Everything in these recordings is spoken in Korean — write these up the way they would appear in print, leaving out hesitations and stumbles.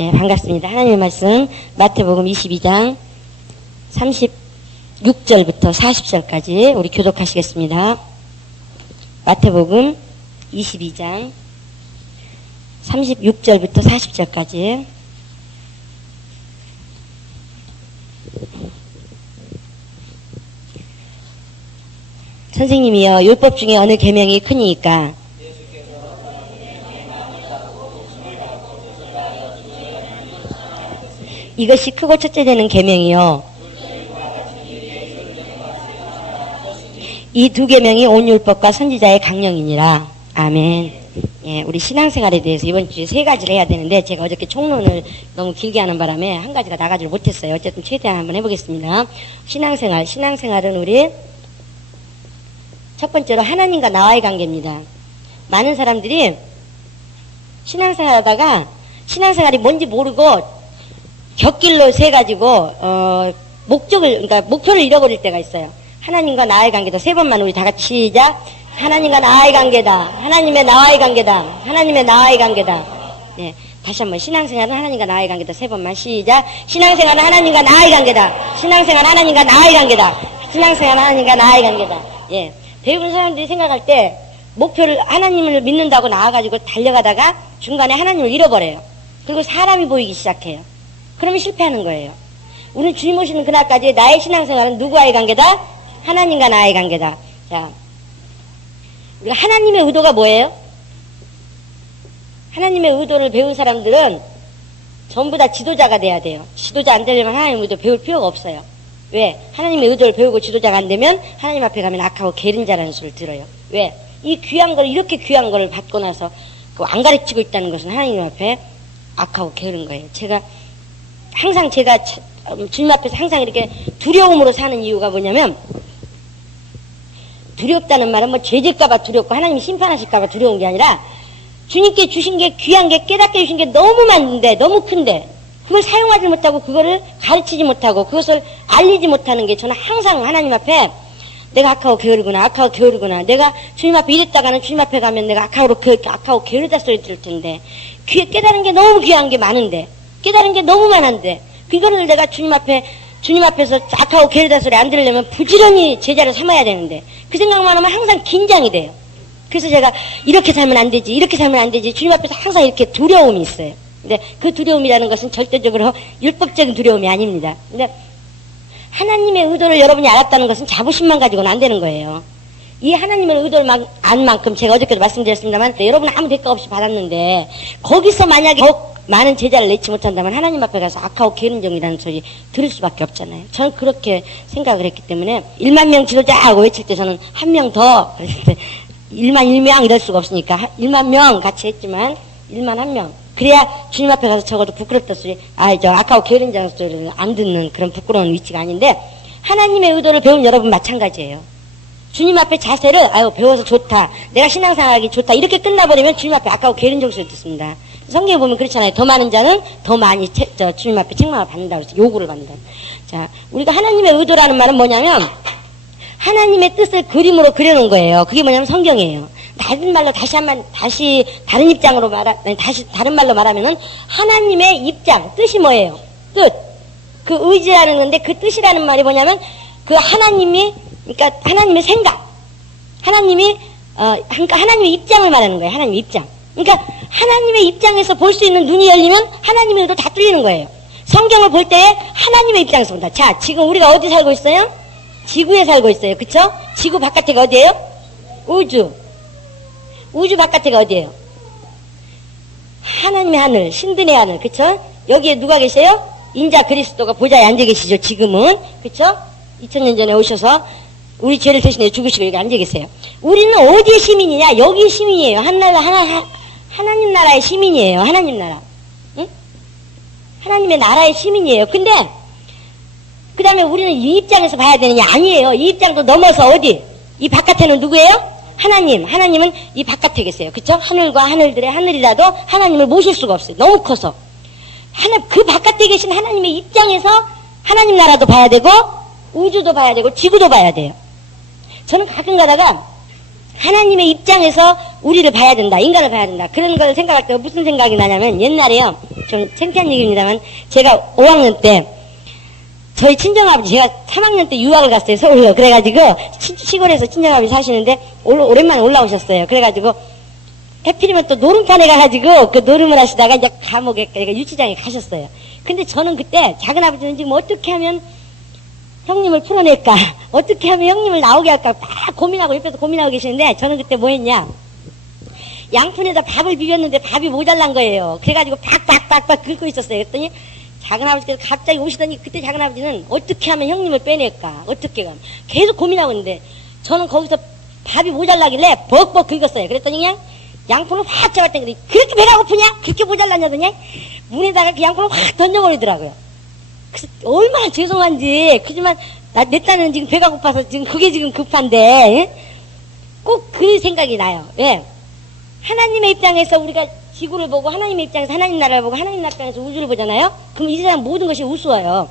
예, 반갑습니다. 하나님의 말씀 마태복음 22장 36절부터 40절까지 우리 교독하시겠습니다. 마태복음 22장 36절부터 40절까지. 선생님이여, 율법 중에 어느 계명이 크니까? 이것이 크고 첫째 되는 계명이요, 이 두 계명이 온 율법과 선지자의 강령이니라. 아멘. 예, 우리 신앙생활에 대해서 이번 주에 세 가지를 해야 되는데 제가 어저께 총론을 너무 길게 하는 바람에 한 가지가 나가지를 못했어요. 어쨌든 최대한 한번 해보겠습니다. 신앙생활은 우리 첫 번째로 하나님과 나와의 관계입니다. 많은 사람들이 신앙생활 하다가 신앙생활이 뭔지 모르고 곁길로 세가지고 그러니까 목표를 잃어버릴 때가 있어요. 하나님과 나의 관계도 세 번만 우리 다 같이 시작. 하나님과 나의 관계다. 하나님의 나와의 관계다. 하나님의 나와의 관계다. 예, 다시 한번 신앙생활은 하나님과 나의 관계다. 세 번만 시작. 신앙생활은 하나님과 나의 관계다. 신앙생활은 하나님과 나의 관계다. 신앙생활은 하나님과 나의 관계다. 예, 대부분 사람들이 생각할 때 목표를 하나님을 믿는다고 나와가지고 달려가다가 중간에 하나님을 잃어버려요. 그리고 사람이 보이기 시작해요. 그러면 실패하는 거예요. 우리는 주님 오시는 그날까지 나의 신앙생활은 누구와의 관계다? 하나님과 나의 관계다. 자, 우리가 하나님의 의도가 뭐예요? 하나님의 의도를 배운 사람들은 전부 다 지도자가 돼야 돼요. 지도자 안 되려면 하나님의 의도 배울 필요가 없어요. 왜? 하나님의 의도를 배우고 지도자가 안 되면 하나님 앞에 가면 악하고 게으른자라는 소리를 들어요. 왜? 이 귀한 걸, 이렇게 귀한 걸 받고 나서 안 가르치고 있다는 것은 하나님 앞에 악하고 게으른 거예요. 제가 주님 앞에서 항상 이렇게 두려움으로 사는 이유가 뭐냐면, 두렵다는 말은 뭐 죄질까봐 두렵고 하나님이 심판하실까봐 두려운 게 아니라 주님께 주신 게 귀한 게 깨닫게 주신 게 너무 많은데 너무 큰데 그걸 사용하지 못하고 그거를 가르치지 못하고 그것을 알리지 못하는 게 저는 항상 하나님 앞에 내가 악하고 게으르구나 내가 주님 앞에 이랬다가는 주님 앞에 가면 내가 악하고 게으르다 소리 들을 텐데 깨달은 게 너무 귀한 게 많은데 깨달은 게 너무 많은데 그거를 내가 주님 앞에서 악하고 게으르다 소리 안 들으려면 부지런히 제자를 삼아야 되는데 그 생각만 하면 항상 긴장이 돼요. 그래서 제가 이렇게 살면 안 되지 주님 앞에서 항상 이렇게 두려움이 있어요. 근데 그 두려움이라는 것은 절대적으로 율법적인 두려움이 아닙니다. 근데 하나님의 의도를 여러분이 알았다는 것은 자부심만 가지고는 안 되는 거예요. 이 하나님의 의도를 안 만큼 제가 어저께도 말씀드렸습니다만 여러분은 아무 대가 없이 받았는데 거기서 만약에 더 많은 제자를 내지 못한다면 하나님 앞에 가서 악하고 게으른종이라는 소리 들을 수밖에 없잖아요. 저는 그렇게 생각을 했기 때문에 1만 명 지도자 하고 외칠 때 저는 한 명 더 1만 1명 이럴 수가 없으니까 1만 명 같이 했지만 1만 1명 그래야 주님 앞에 가서 적어도 부끄럽다 소리 악하고 게으른자는 소리를 안 듣는 그런 부끄러운 위치가 아닌데 하나님의 의도를 배운 여러분 마찬가지예요. 주님 앞에 자세를 배워서 좋다 내가 신앙생활하기 좋다 이렇게 끝나버리면 주님 앞에 악하고 게으른종 소리 듣습니다. 성경에 보면 그렇잖아요. 더 많은 자는 더 많이 주님 앞에 책망을 받는다고 해서 요구를 받는다. 자, 우리가 하나님의 의도라는 말은 뭐냐면 하나님의 뜻을 그림으로 그려놓은 거예요. 그게 뭐냐면 성경이에요. 다른 말로 다시 다른 말로 말하면은 하나님의 입장, 뜻이 뭐예요? 뜻. 그 의지라는 건데 그 뜻이라는 말이 뭐냐면 그 그러니까 하나님의 생각. 그러니까 하나님의 입장을 말하는 거예요. 하나님의 입장. 그러니까 하나님의 입장에서 볼 수 있는 눈이 열리면 하나님의 의도 다 뚫리는 거예요. 성경을 볼 때에 하나님의 입장에서 본다. 자, 지금 우리가 어디 살고 있어요? 지구에 살고 있어요. 그쵸? 지구 바깥에가 어디예요? 우주. 우주 바깥에가 어디예요? 하나님의 하늘, 신들의 하늘. 그쵸? 여기에 누가 계세요? 인자 그리스도가 보좌에 앉아 계시죠. 지금은. 그쵸? 2000년 전에 오셔서 우리 죄를 대신해 죽으시고 여기 앉아 계세요. 우리는 어디의 시민이냐? 여기 시민이에요. 하나님 나라의 시민이에요. 하나님 나라. 응? 하나님의 나라의 시민이에요. 근데 그 다음에 우리는 이 입장에서 봐야 되느냐? 아니에요. 이 입장도 넘어서 어디? 이 바깥에는 누구예요? 하나님은 이 바깥에 계세요. 그쵸? 하늘과 하늘들의 하늘이라도 하나님을 모실 수가 없어요. 너무 커서. 그 바깥에 계신 하나님의 입장에서 하나님 나라도 봐야 되고 우주도 봐야 되고 지구도 봐야 돼요. 저는 가끔 가다가 하나님의 입장에서 우리를 봐야 된다. 인간을 봐야 된다. 그런 걸 생각할 때 무슨 생각이 나냐면 옛날에요. 좀 창피한 얘기입니다만 제가 5학년 때 저희 친정아버지 제가 3학년 때 유학을 갔어요. 서울로. 그래가지고 시골에서 친정아버지 사시는데 오랜만에 올라오셨어요. 그래가지고 해필이면 또 노름판에 가가지고 그 노름을 하시다가 이제 감옥에 그러니까 유치장에 가셨어요. 근데 저는 그때 작은아버지는 지금 어떻게 하면 형님을 풀어낼까? 어떻게 하면 형님을 나오게 할까? 막 고민하고 옆에서 고민하고 계시는데 저는 그때 뭐 했냐? 양푼에다 밥을 비볐는데 밥이 모자란 거예요. 그래가지고 박박박박 긁고 있었어요. 그랬더니 작은아버지께서 갑자기 오시더니 그때 작은아버지는 어떻게 하면 형님을 빼낼까? 어떻게 하면 계속 고민하고 있는데 저는 거기서 밥이 모자라길래 벅벅 긁었어요. 그랬더니 그냥 양푼을 확 잡았더니 그렇게 배가 고프냐? 그렇게 모자랐냐더니 문에다가 그 양푼을 확 던져버리더라고요. 그래서 얼마나 죄송한지 그지만 내 딴에는 지금 배가 고파서 지금 그게 지금 급한데 꼭 그 생각이 나요. 왜? 하나님의 입장에서 우리가 지구를 보고 하나님의 입장에서 하나님 나라를 보고 하나님 나라 입장에서 우주를 보잖아요. 그럼 이 세상 모든 것이 우스워요.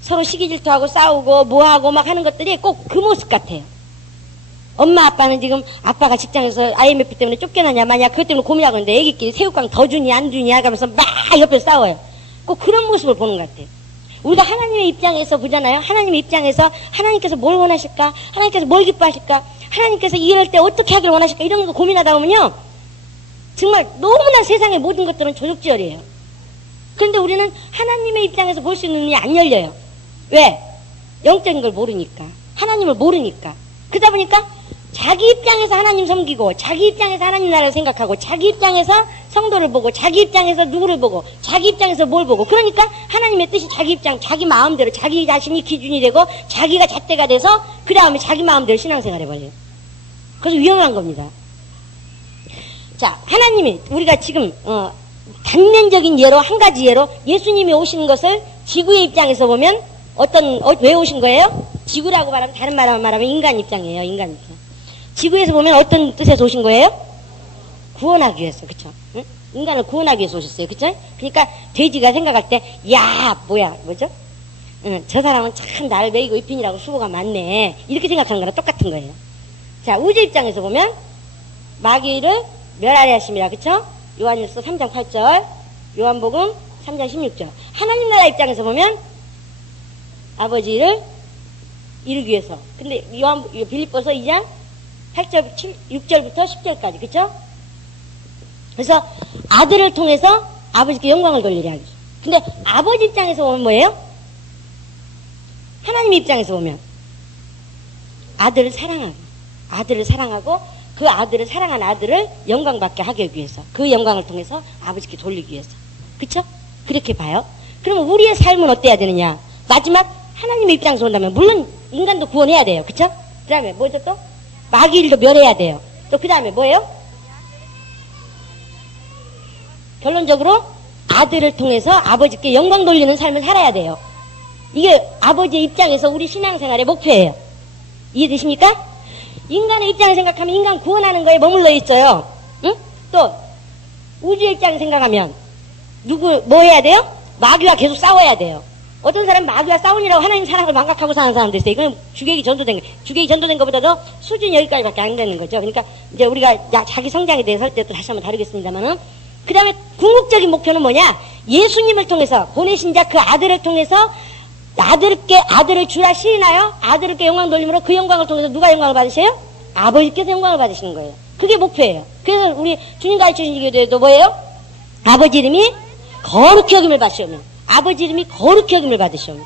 서로 시기 질투하고 싸우고 뭐하고 막 하는 것들이 꼭 그 모습 같아요. 엄마 아빠는 지금 아빠가 직장에서 IMF 때문에 쫓겨나냐 마냐 그것 때문에 고민하고 있는데 애기끼리 새우깡 더 주니 안 주니 하면서 막 옆에서 싸워요. 꼭 그런 모습을 보는 것 같아요. 우리가 하나님의 입장에서 보잖아요. 하나님의 입장에서 하나님께서 뭘 원하실까? 하나님께서 뭘 기뻐하실까? 하나님께서 이럴 때 어떻게 하길 원하실까? 이런 거 고민하다 보면요. 정말 너무나 세상의 모든 것들은 조죽지열이에요. 그런데 우리는 하나님의 입장에서 볼 수 있는 눈이 안 열려요. 왜? 영적인 걸 모르니까. 하나님을 모르니까. 그러다 보니까 자기 입장에서 하나님 섬기고 자기 입장에서 하나님 나라를 생각하고 자기 입장에서 성도를 보고 자기 입장에서 누구를 보고 자기 입장에서 뭘 보고 그러니까 하나님의 뜻이 자기 입장 자기 마음대로 자기 자신이 기준이 되고 자기가 잣대가 돼서 그 다음에 자기 마음대로 신앙생활 해버려요. 그래서 위험한 겁니다. 자, 하나님이 우리가 지금 단면적인 예로 한 가지 예로 예수님이 오신 것을 지구의 입장에서 보면 왜 오신 거예요? 지구라고 말하면 다른 말로 말하면 인간 입장이에요. 인간 입장. 지구에서 보면 어떤 뜻에서 오신 거예요? 구원하기 위해서, 그쵸? 응? 인간을 구원하기 위해서 오셨어요, 그쵸? 그러니까 돼지가 생각할 때, 뭐죠? 저 사람은 참 나를 먹이고 입히느라고 수고가 많네. 이렇게 생각하는 거랑 똑같은 거예요. 자, 우주 입장에서 보면 마귀를 멸하려 하심이라, 그쵸? 요한일서 3장 8절, 요한복음 3장 16절. 하나님 나라 입장에서 보면 아버지를 이루기 위해서. 근데 빌립보서 2장 8절, 6절부터 10절까지, 그쵸? 그래서 아들을 통해서 아버지께 영광을 돌리려 하죠. 근데 아버지 입장에서 보면 뭐예요? 하나님 입장에서 보면 아들을 사랑하고 그 아들을 사랑한 아들을 영광받게 하기 위해서 그 영광을 통해서 아버지께 돌리기 위해서. 그쵸? 그렇게 봐요. 그러면 우리의 삶은 어때야 되느냐? 마지막 하나님의 입장에서 본다면 물론 인간도 구원해야 돼요. 그쵸? 그 다음에 뭐죠 또? 마귀를 멸해야 돼요. 또 그 다음에 뭐예요? 결론적으로 아들을 통해서 아버지께 영광 돌리는 삶을 살아야 돼요. 이게 아버지의 입장에서 우리 신앙생활의 목표예요. 이해되십니까? 인간의 입장을 생각하면 인간 구원하는 거에 머물러 있어요. 응? 또 우주의 입장을 생각하면 뭐 해야 돼요? 마귀와 계속 싸워야 돼요. 어떤 사람은 마귀와 싸우느라고 하나님 사랑을 망각하고 사는 사람도 있어요. 이건 주객이 전도된 것보다도 수준이 여기까지밖에 안 되는 거죠. 그러니까 이제 우리가 자기 성장에 대해서 할 때 또 다시 한번 다루겠습니다만은 그 다음에 궁극적인 목표는 뭐냐? 예수님을 통해서 보내신 자 그 아들을 통해서 아들을 주라 시인하여 아들께 영광 돌림으로 그 영광을 통해서 누가 영광을 받으세요? 아버지께서 영광을 받으시는 거예요. 그게 목표예요. 그래서 우리 주님 가르쳐주신 기도에도 뭐예요? 아버지 이름이 거룩히 여김을 받으시오며 아버지 이름이 거룩히 여김을 받으시오며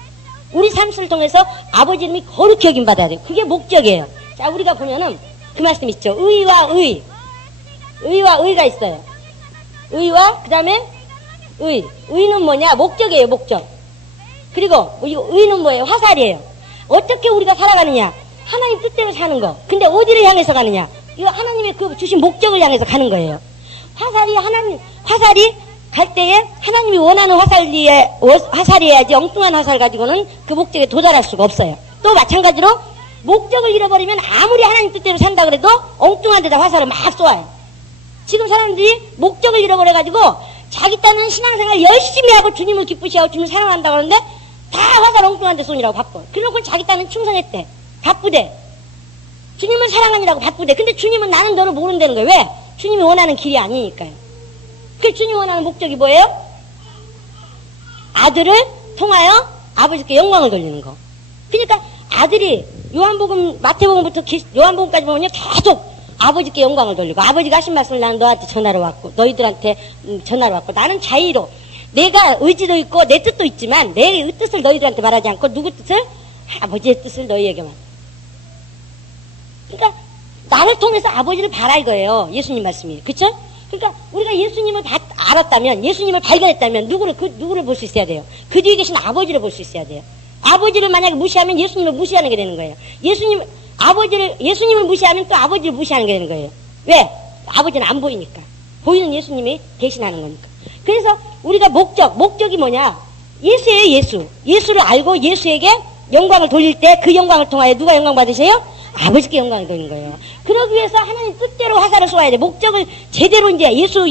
우리 삶을 통해서 아버지 이름이 거룩히 여김 받아야 돼요. 그게 목적이에요. 자, 우리가 보면은 그 말씀 있죠. 의와 의가 있어요. 의와 그 다음에 의는 뭐냐? 목적이에요. 목적. 그리고 의는 뭐예요? 화살이에요. 어떻게 우리가 살아가느냐? 하나님 뜻대로 사는 거. 근데 어디를 향해서 가느냐? 이거 하나님의 그 주신 목적을 향해서 가는 거예요. 화살이 갈 때에 하나님이 원하는 화살이어야지 엉뚱한 화살 가지고는 그 목적에 도달할 수가 없어요. 또 마찬가지로 목적을 잃어버리면 아무리 하나님 뜻대로 산다 그래도 엉뚱한 데다 화살을 막 쏘아요. 지금 사람들이 목적을 잃어버려가지고 자기 딴은 신앙생활 열심히 하고 주님을 기쁘시하고 주님을 사랑한다고 하는데 다 화살 엉뚱한 데 쏘느라고 바빠. 그래놓고 자기 딴은 충성했대. 바쁘대. 주님은 사랑하니라고 바꾸대. 근데 주님은 나는 너를 모른다는 거예요. 왜? 주님이 원하는 길이 아니니까요. 그 주님이 원하는 목적이 뭐예요? 아들을 통하여 아버지께 영광을 돌리는 거. 그러니까 아들이 요한복음, 마태복음부터 요한복음까지 보면요, 계속 아버지께 영광을 돌리고, 아버지가 하신 말씀을 나는 너한테 전하러 왔고, 너희들한테 전하러 왔고, 나는 자의로 내가 의지도 있고 내 뜻도 있지만 내 뜻을 너희들한테 말하지 않고 누구 뜻을? 아버지의 뜻을 너희에게만. 그러니까 나를 통해서 아버지를 봐라 이거예요. 예수님 말씀이. 그쵸? 그러니까 우리가 예수님을 알았다면, 예수님을 발견했다면 누구를 볼 수 있어야 돼요? 그 뒤에 계신 아버지를 볼 수 있어야 돼요. 아버지를 만약에 무시하면 예수님을 무시하는 게 되는 거예요. 예수님을 무시하면 또 아버지를 무시하는 게 되는 거예요. 왜? 아버지는 안 보이니까. 보이는 예수님이 대신하는 거니까. 그래서 우리가 목적이 뭐냐? 예수예요, 예수. 예수를 알고 예수에게 영광을 돌릴 때 그 영광을 통하여 누가 영광 받으세요? 아버지께 영광을 돌리는 거예요. 그러기 위해서 하나님 뜻대로 화살을 쏘아야 돼. 목적을 제대로 이제 예수.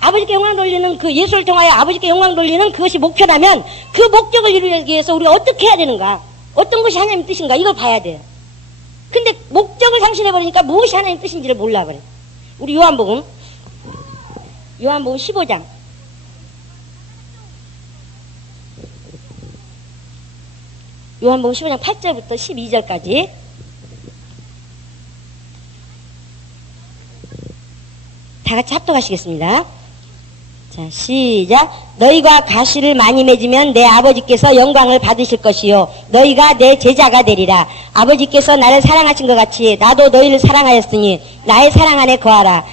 아버지께 영광 돌리는 그 예수를 통하여 아버지께 영광 돌리는 그것이 목표라면 그 목적을 이루기 위해서 우리가 어떻게 해야 되는가? 어떤 것이 하나님 뜻인가? 이걸 봐야 돼요. 근데 목적을 상실해버리니까 무엇이 하나님 뜻인지를 몰라버려. 우리 요한복음 15장. 요한복음 15장 8절부터 12절까지. 다 같이 합독하시겠습니다. 자, 시작. 너희가 가시를 많이 맺으면 내 아버지께서 영광을 받으실 것이요 너희가 내 제자가 되리라. 아버지께서 나를 사랑하신 것 같이 나도 너희를 사랑하였으니 나의 사랑 안에 거하라.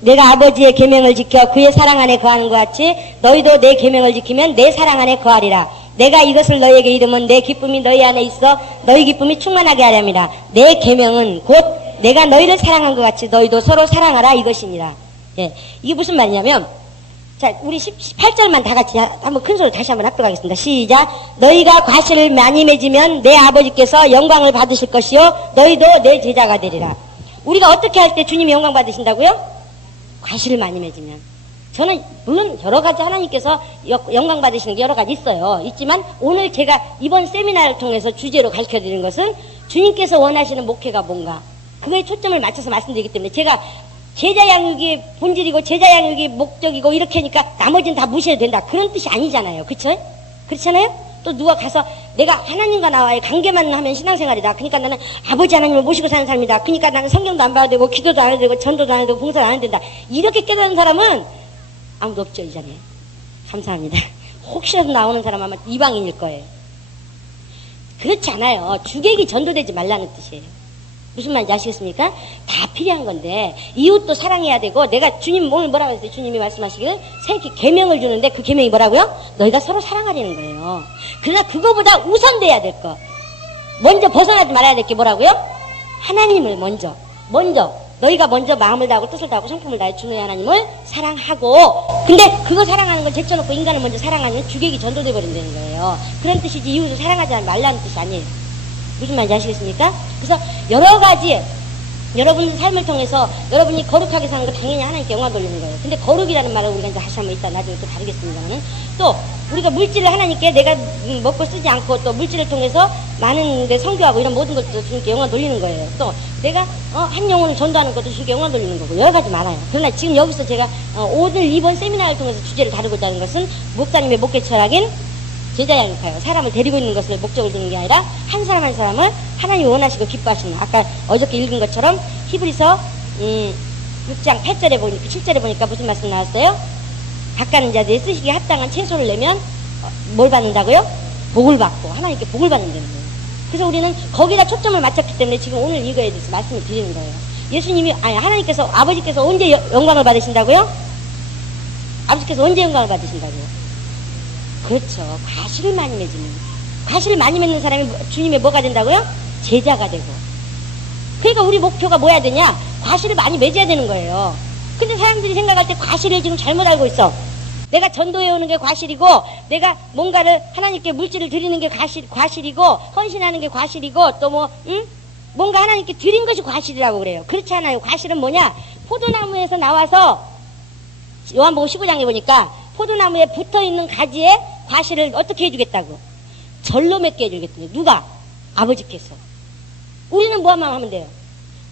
내가 아버지의 계명을 지켜 그의 사랑 안에 거하는 것 같이 너희도 내 계명을 지키면 내 사랑 안에 거하리라. 내가 이것을 너희에게 이르면 내 기쁨이 너희 안에 있어 너희 기쁨이 충만하게 하렵니다. 내 계명은 곧 내가 너희를 사랑한 것 같이 너희도 서로 사랑하라 이것이니라. 예, 이게 무슨 말이냐면, 자, 우리 18절만 다 같이 한번 큰 소리 다시 한번 합독하겠습니다. 시작. 너희가 과실을 많이 맺으면 내 아버지께서 영광을 받으실 것이요 너희도 내 제자가 되리라. 우리가 어떻게 할 때 주님이 영광 받으신다고요? 과실을 많이 맺으면. 저는 물론 여러 가지 하나님께서 영광 받으시는 게 여러 가지 있지만 오늘 제가 이번 세미나를 통해서 주제로 가르쳐드리는 것은 주님께서 원하시는 목회가 뭔가 그거에 초점을 맞춰서 말씀드리기 때문에 제가 제자 양육이 본질이고 제자 양육이 목적이고 이렇게 하니까 나머지는 다 무시해도 된다 그런 뜻이 아니잖아요. 그쵸? 그렇잖아요? 또 누가 가서 내가 하나님과 나와의 관계만 하면 신앙생활이다. 그러니까 나는 아버지 하나님을 모시고 사는 사람이다. 그러니까 나는 성경도 안 봐야 되고 기도도 안 해야 되고 전도도 안 해야 되고 봉사도 안 해야 된다. 이렇게 깨달은 사람은 아무도 없죠. 이전에. 감사합니다. 혹시라도 나오는 사람 아마 이방인일 거예요. 그렇지 않아요. 주객이 전도되지 말라는 뜻이에요. 무슨 말인지 아시겠습니까? 다 필요한 건데 이웃도 사랑해야 되고 내가 주님 오늘 뭐라고 했어요? 주님이 말씀하시기를 새롭게 계명을 주는데 그 계명이 뭐라고요? 너희가 서로 사랑하려는 거예요. 그러나 그거보다 우선돼야 될 거 먼저 벗어나지 말아야 될 게 뭐라고요? 하나님을 먼저 너희가 먼저 마음을 다하고 뜻을 다하고 성품을 다해 주는 하나님을 사랑하고 근데 그거 사랑하는 걸 제쳐놓고 인간을 먼저 사랑하면 주객이 전도돼 버린다는 거예요. 그런 뜻이지 이웃을 사랑하지 말라는 뜻이 아니에요. 무슨 말인지 아시겠습니까? 그래서 여러 가지 여러분 삶을 통해서 여러분이 거룩하게 사는 거 당연히 하나님께 영광 돌리는 거예요. 근데 거룩이라는 말을 우리가 이제 다시 한번 이따 나중에 또 다루겠습니다만은 또 우리가 물질을 하나님께 내가 먹고 쓰지 않고 또 물질을 통해서 많은 데 성교하고 이런 모든 것도 주님께 영광 돌리는 거예요. 또 내가 한 영혼을 전도하는 것도 주님께 영광 돌리는 거고 여러 가지 많아요. 그러나 지금 여기서 제가 오늘 이번 세미나를 통해서 주제를 다루고자 하는 것은 목사님의 목회 철학인 제자 양육하여 사람을 데리고 있는 것을 목적을 두는 게 아니라 한 사람 한 사람을 하나님이 원하시고 기뻐하시는 아까 어저께 읽은 것처럼 히브리서 6장 8절에 보니까 7절에 보니까 무슨 말씀 나왔어요? 각가는 자들이 쓰시기에 합당한 채소를 내면 뭘 받는다고요? 복을 받고 하나님께 복을 받는다는 거예요. 그래서 우리는 거기다 초점을 맞췄기 때문에 지금 오늘 이거에 대해서 말씀을 드리는 거예요. 예수님이 하나님께서 아버지께서 언제 영광을 받으신다고요? 아버지께서 언제 영광을 받으신다고요? 그렇죠. 과실을 많이 맺으면. 과실을 많이 맺는 사람이 주님의 뭐가 된다고요? 제자가 되고. 그러니까 우리 목표가 뭐야 되냐? 과실을 많이 맺어야 되는 거예요. 근데 사람들이 생각할 때 과실을 지금 잘못 알고 있어. 내가 전도해 오는 게 과실이고, 내가 뭔가를 하나님께 물질을 드리는 게 과실이고, 헌신하는 게 과실이고, 또 뭔가 하나님께 드린 것이 과실이라고 그래요. 그렇지 않아요. 과실은 뭐냐? 포도나무에서 나와서, 요한복음 15장에 보니까, 포도나무에 붙어있는 가지에 과실을 어떻게 해주겠다고? 절로 맺게 해주겠다고. 누가? 아버지께서. 우리는 뭐만 하면 돼요?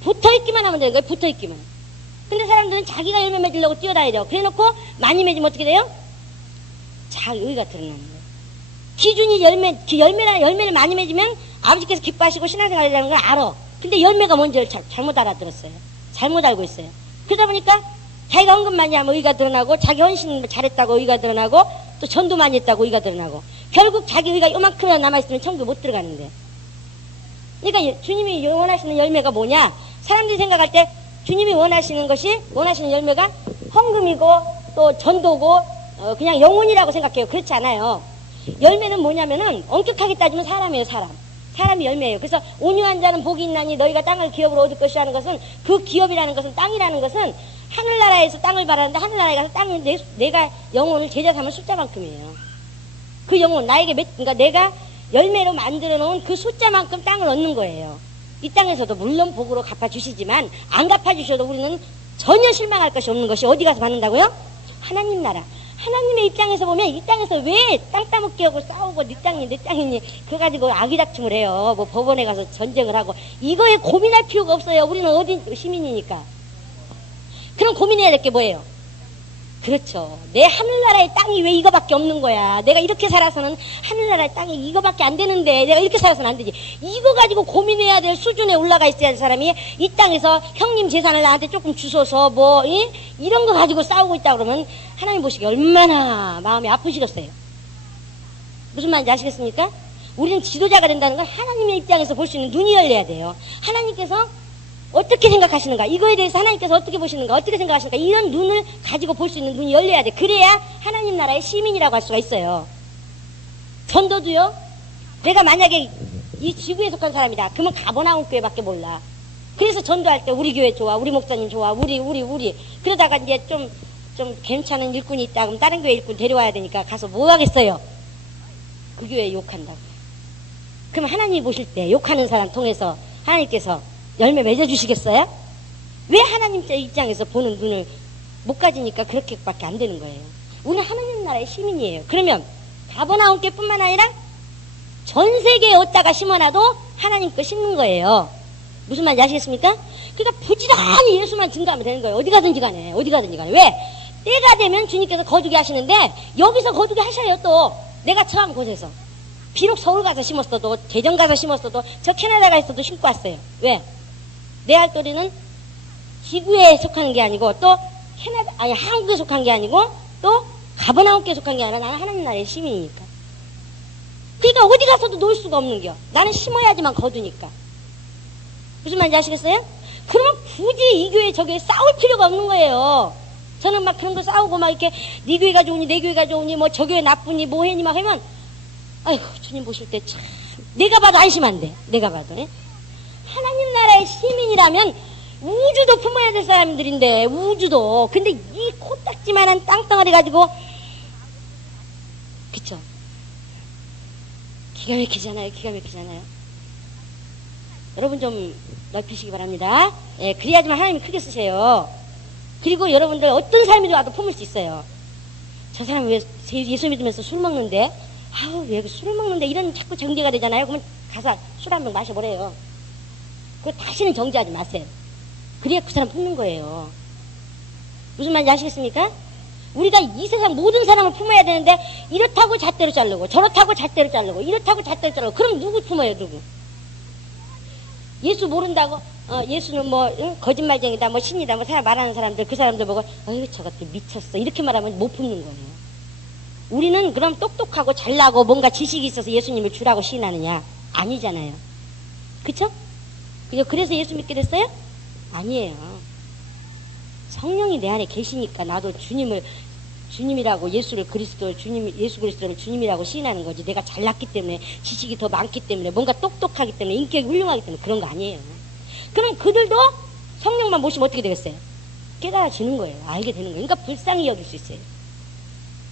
붙어있기만 하면 되는 거예요. 붙어있기만. 근데 사람들은 자기가 열매 맺으려고 뛰어다니려. 그래놓고 많이 맺으면 어떻게 돼요? 자기 의가 드러나는 거예요. 기준이 열매를 많이 맺으면 아버지께서 기뻐하시고 신앙생활이라는 걸 알아. 근데 열매가 뭔지를 잘못 알아들었어요. 잘못 알고 있어요. 그러다 보니까 자기가 헌금 많이 하면 의가 드러나고, 자기 헌신 잘했다고 의가 드러나고, 또 전도 많이 했다고 의가 드러나고, 결국 자기 의가 요만큼이나 남아있으면 천국에 못 들어가는데. 그러니까 주님이 원하시는 열매가 뭐냐? 사람들이 생각할 때 주님이 원하시는 열매가 헌금이고 또 전도고 그냥 영혼이라고 생각해요. 그렇지 않아요. 열매는 뭐냐면은 엄격하게 따지면 사람이에요. 사람이 열매예요. 그래서 온유한 자는 복이 있나니 너희가 땅을 기업으로 얻을 것이라 하는 것은, 그 기업이라는 것은, 땅이라는 것은 하늘나라에서 땅을 바라는데 하늘나라에 가서 땅을 내가 영혼을 제자 삼을 숫자만큼이에요. 그 영혼 그러니까 내가 열매로 만들어 놓은 그 숫자만큼 땅을 얻는 거예요. 이 땅에서도 물론 복으로 갚아주시지만 안 갚아주셔도 우리는 전혀 실망할 것이 없는 것이 어디 가서 받는다고요? 하나님 나라. 하나님의 입장에서 보면 이 땅에서 왜 땅 따먹기 하고 싸우고 네 땅이 내 땅이니 그거 가지고 아기다툼을 해요. 뭐 법원에 가서 전쟁을 하고 이거에 고민할 필요가 없어요. 우리는 어디 시민이니까. 그럼 고민해야 될 게 뭐예요? 그렇죠. 내 하늘나라의 땅이 왜 이거밖에 없는 거야. 내가 이렇게 살아서는 하늘나라의 땅이 이거밖에 안 되는데 내가 이렇게 살아서는 안 되지. 이거 가지고 고민해야 될 수준에 올라가 있어야 할 사람이 이 땅에서 형님 재산을 나한테 조금 주소서 이런 거 가지고 싸우고 있다 그러면 하나님 보시기에 얼마나 마음이 아프시겠어요. 무슨 말인지 아시겠습니까? 우리는 지도자가 된다는 건 하나님의 입장에서 볼 수 있는 눈이 열려야 돼요. 하나님께서 어떻게 생각하시는가? 이거에 대해서 하나님께서 어떻게 보시는가? 어떻게 생각하시는가? 이런 눈을 가지고 볼 수 있는 눈이 열려야 돼. 그래야 하나님 나라의 시민이라고 할 수가 있어요. 전도도요. 내가 만약에 이 지구에 속한 사람이다. 그러면 가버나움 교회밖에 몰라. 그래서 전도할 때 우리 교회 좋아, 우리 목사님 좋아, 우리. 그러다가 이제 좀 괜찮은 일꾼이 있다. 그럼 다른 교회 일꾼 데려와야 되니까 가서 뭐 하겠어요? 그 교회 욕한다고. 그럼 하나님이 보실 때 욕하는 사람 통해서 하나님께서 열매 맺어주시겠어요? 왜 하나님 입장에서 보는 눈을 못 가지니까 그렇게밖에 안 되는 거예요. 우리는 하나님 나라의 시민이에요. 그러면 가버나움 교뿐만 아니라 전 세계에 어디다가 심어놔도 하나님 거 심는 거예요. 무슨 말인지 아시겠습니까? 그러니까 부지런히 예수만 증거하면 되는 거예요. 어디 가든지 간에. 왜? 때가 되면 주님께서 거두게 하시는데 여기서 거두게 하셔요. 또 내가 처음 곳에서 비록 서울 가서 심었어도 대전 가서 심었어도 저 캐나다 가 있어도 심고 왔어요. 왜? 내 알도리는 지구에 속하는 게 아니고 또 한국에 속한 게 아니고 또 가버나움께 속한 게 아니라 나는 하나님 나라의 시민이니까. 그러니까 어디 가서도 놓을 수가 없는겨. 나는 심어야지만 거두니까. 무슨 말인지 아시겠어요? 그러면 굳이 이 교회 저 교회 싸울 필요가 없는 거예요. 저는 막 그런 거 싸우고 막 이렇게 네 교회가 좋으니 내 교회가 좋으니 뭐 저 교회 나쁘니 뭐 해니 막 하면 아이고 주님 보실 때 참 내가 봐도 안심한데. 내가 봐도 하나님 나라의 시민이라면 우주도 품어야 될 사람들인데 우주도. 근데 이 코딱지만한 땅덩어리 가지고 그쵸? 기가 막히잖아요. 여러분 좀 넓히시기 바랍니다. 예, 그래야지만 하나님이 크게 쓰세요. 그리고 여러분들 어떤 삶이 와도 품을 수 있어요. 저 사람 왜 예수 믿으면서 술 먹는데? 왜 술을 먹는데? 이런 자꾸 정죄가 되잖아요. 그러면 가서 술 한 번 마셔보래요. 그거 다시는 정죄하지 마세요. 그래야 그 사람 품는 거예요. 무슨 말인지 아시겠습니까? 우리가 이 세상 모든 사람을 품어야 되는데 이렇다고 잣대로 자르고 저렇다고 잣대로 자르고 이렇다고 잣대로 자르고 그럼 누구 품어요? 누구? 예수 모른다고 예수는 거짓말쟁이다 신이다 사람 말하는 사람들 그 사람들 보고 저것들 미쳤어 이렇게 말하면 못 품는 거예요. 우리는 그럼 똑똑하고 잘나고 뭔가 지식이 있어서 예수님을 주라고 시인하느냐? 아니잖아요. 그쵸? 그래서 예수 믿게 됐어요? 아니에요. 성령이 내 안에 계시니까 나도 주님이라고 예수 그리스도를 주님이라고 시인하는 거지. 내가 잘났기 때문에 지식이 더 많기 때문에 뭔가 똑똑하기 때문에 인격이 훌륭하기 때문에 그런 거 아니에요. 그럼 그들도 성령만 모시면 어떻게 되겠어요? 깨달아지는 거예요. 알게 되는 거예요. 그러니까 불쌍히 여길 수 있어요.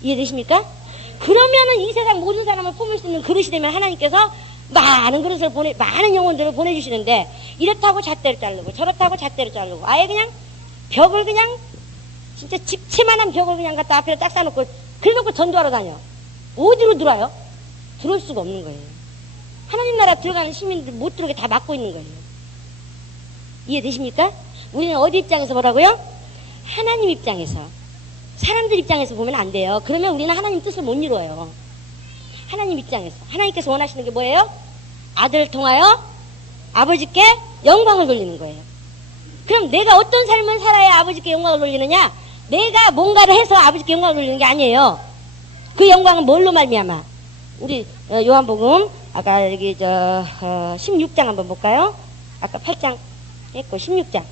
이해되십니까? 그러면은 이 세상 모든 사람을 품을 수 있는 그릇이 되면 하나님께서 많은 그릇을 많은 영혼들을 보내주시는데 이렇다고 잣대를 자르고 저렇다고 잣대를 자르고 아예 그냥 벽을 그냥 진짜 집채만한 벽을 그냥 갖다 앞에 딱 쌓아놓고 그래놓고 전도하러 다녀. 어디로 들어와요? 들어올 수가 없는 거예요. 하나님 나라 들어가는 시민들 못 들어오게 다 막고 있는 거예요. 이해되십니까? 우리는 어디 입장에서 보라고요? 하나님 입장에서. 사람들 입장에서 보면 안 돼요. 그러면 우리는 하나님 뜻을 못 이루어요. 하나님 입장에서. 하나님께서 원하시는 게 뭐예요? 아들을 통하여 아버지께 영광을 돌리는 거예요. 그럼 내가 어떤 삶을 살아야 아버지께 영광을 돌리느냐? 내가 뭔가를 해서 아버지께 영광을 돌리는 게 아니에요. 그 영광은 뭘로 말미암아? 우리 요한복음 아까 여기 16장 한번 볼까요? 아까 8장 했고 16장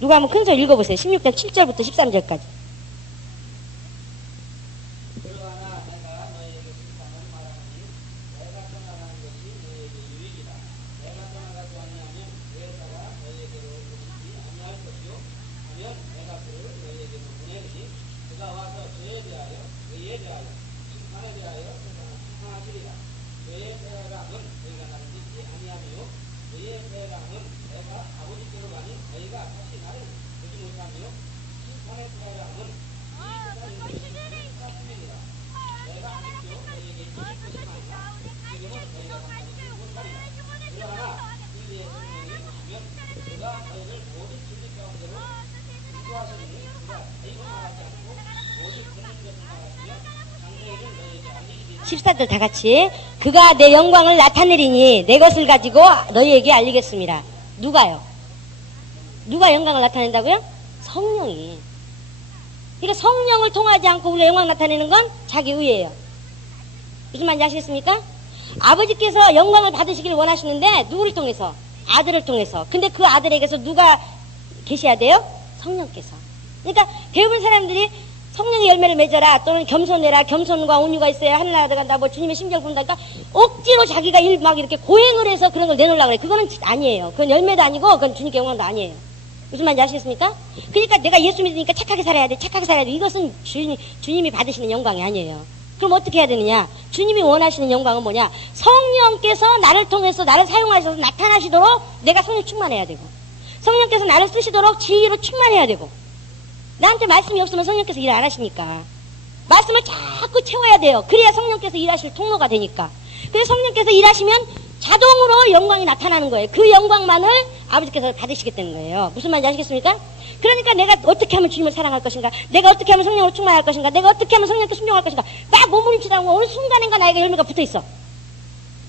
누가 한번 큰 소리 읽어보세요. 16장 7절부터 13절까지. 십사들 다 같이 그가 내 영광을 나타내리니 내 것을 가지고 너희에게 알리겠습니다. 누가요? 누가 영광을 나타낸다고요? 성령이. 그러니까 성령을 통하지 않고 우리가 영광 나타내는 건 자기 의예요. 무슨 말인지 아시겠습니까? 아버지께서 영광을 받으시기를 원하시는데 누구를 통해서? 아들을 통해서. 근데 그 아들에게서 누가 계셔야 돼요? 성령께서. 그러니까 대부분 사람들이 성령의 열매를 맺어라 또는 겸손해라, 겸손과 온유가 있어야 하늘나라 들어간다, 뭐 주님의 심정을 본다니까 억지로 자기가 막 이렇게 고행을 해서 그런 걸 내놓으려고 그래. 그거는 아니에요. 그건 열매도 아니고 그건 주님께 영광도 아니에요. 무슨 말인지 아시겠습니까? 그러니까 내가 예수 믿으니까 착하게 살아야 돼, 착하게 살아야 돼. 이것은 주님이 받으시는 영광이 아니에요. 그럼 어떻게 해야 되느냐? 주님이 원하시는 영광은 뭐냐? 성령께서 나를 통해서 나를 사용하셔서 나타나시도록 내가 성령 충만해야 되고, 성령께서 나를 쓰시도록 지혜로 충만해야 되고, 나한테 말씀이 없으면 성령께서 일 안 하시니까 말씀을 자꾸 채워야 돼요. 그래야 성령께서 일하실 통로가 되니까. 그래서 성령께서 일하시면 자동으로 영광이 나타나는 거예요. 그 영광만을 아버지께서 받으시겠다는 거예요. 무슨 말인지 아시겠습니까? 그러니까 내가 어떻게 하면 주님을 사랑할 것인가, 내가 어떻게 하면 성령으로 충만할 것인가, 내가 어떻게 하면 성령께 순종할 것인가, 막 몸부림치다 보면 어느 순간인가 나에게 열매가 붙어있어.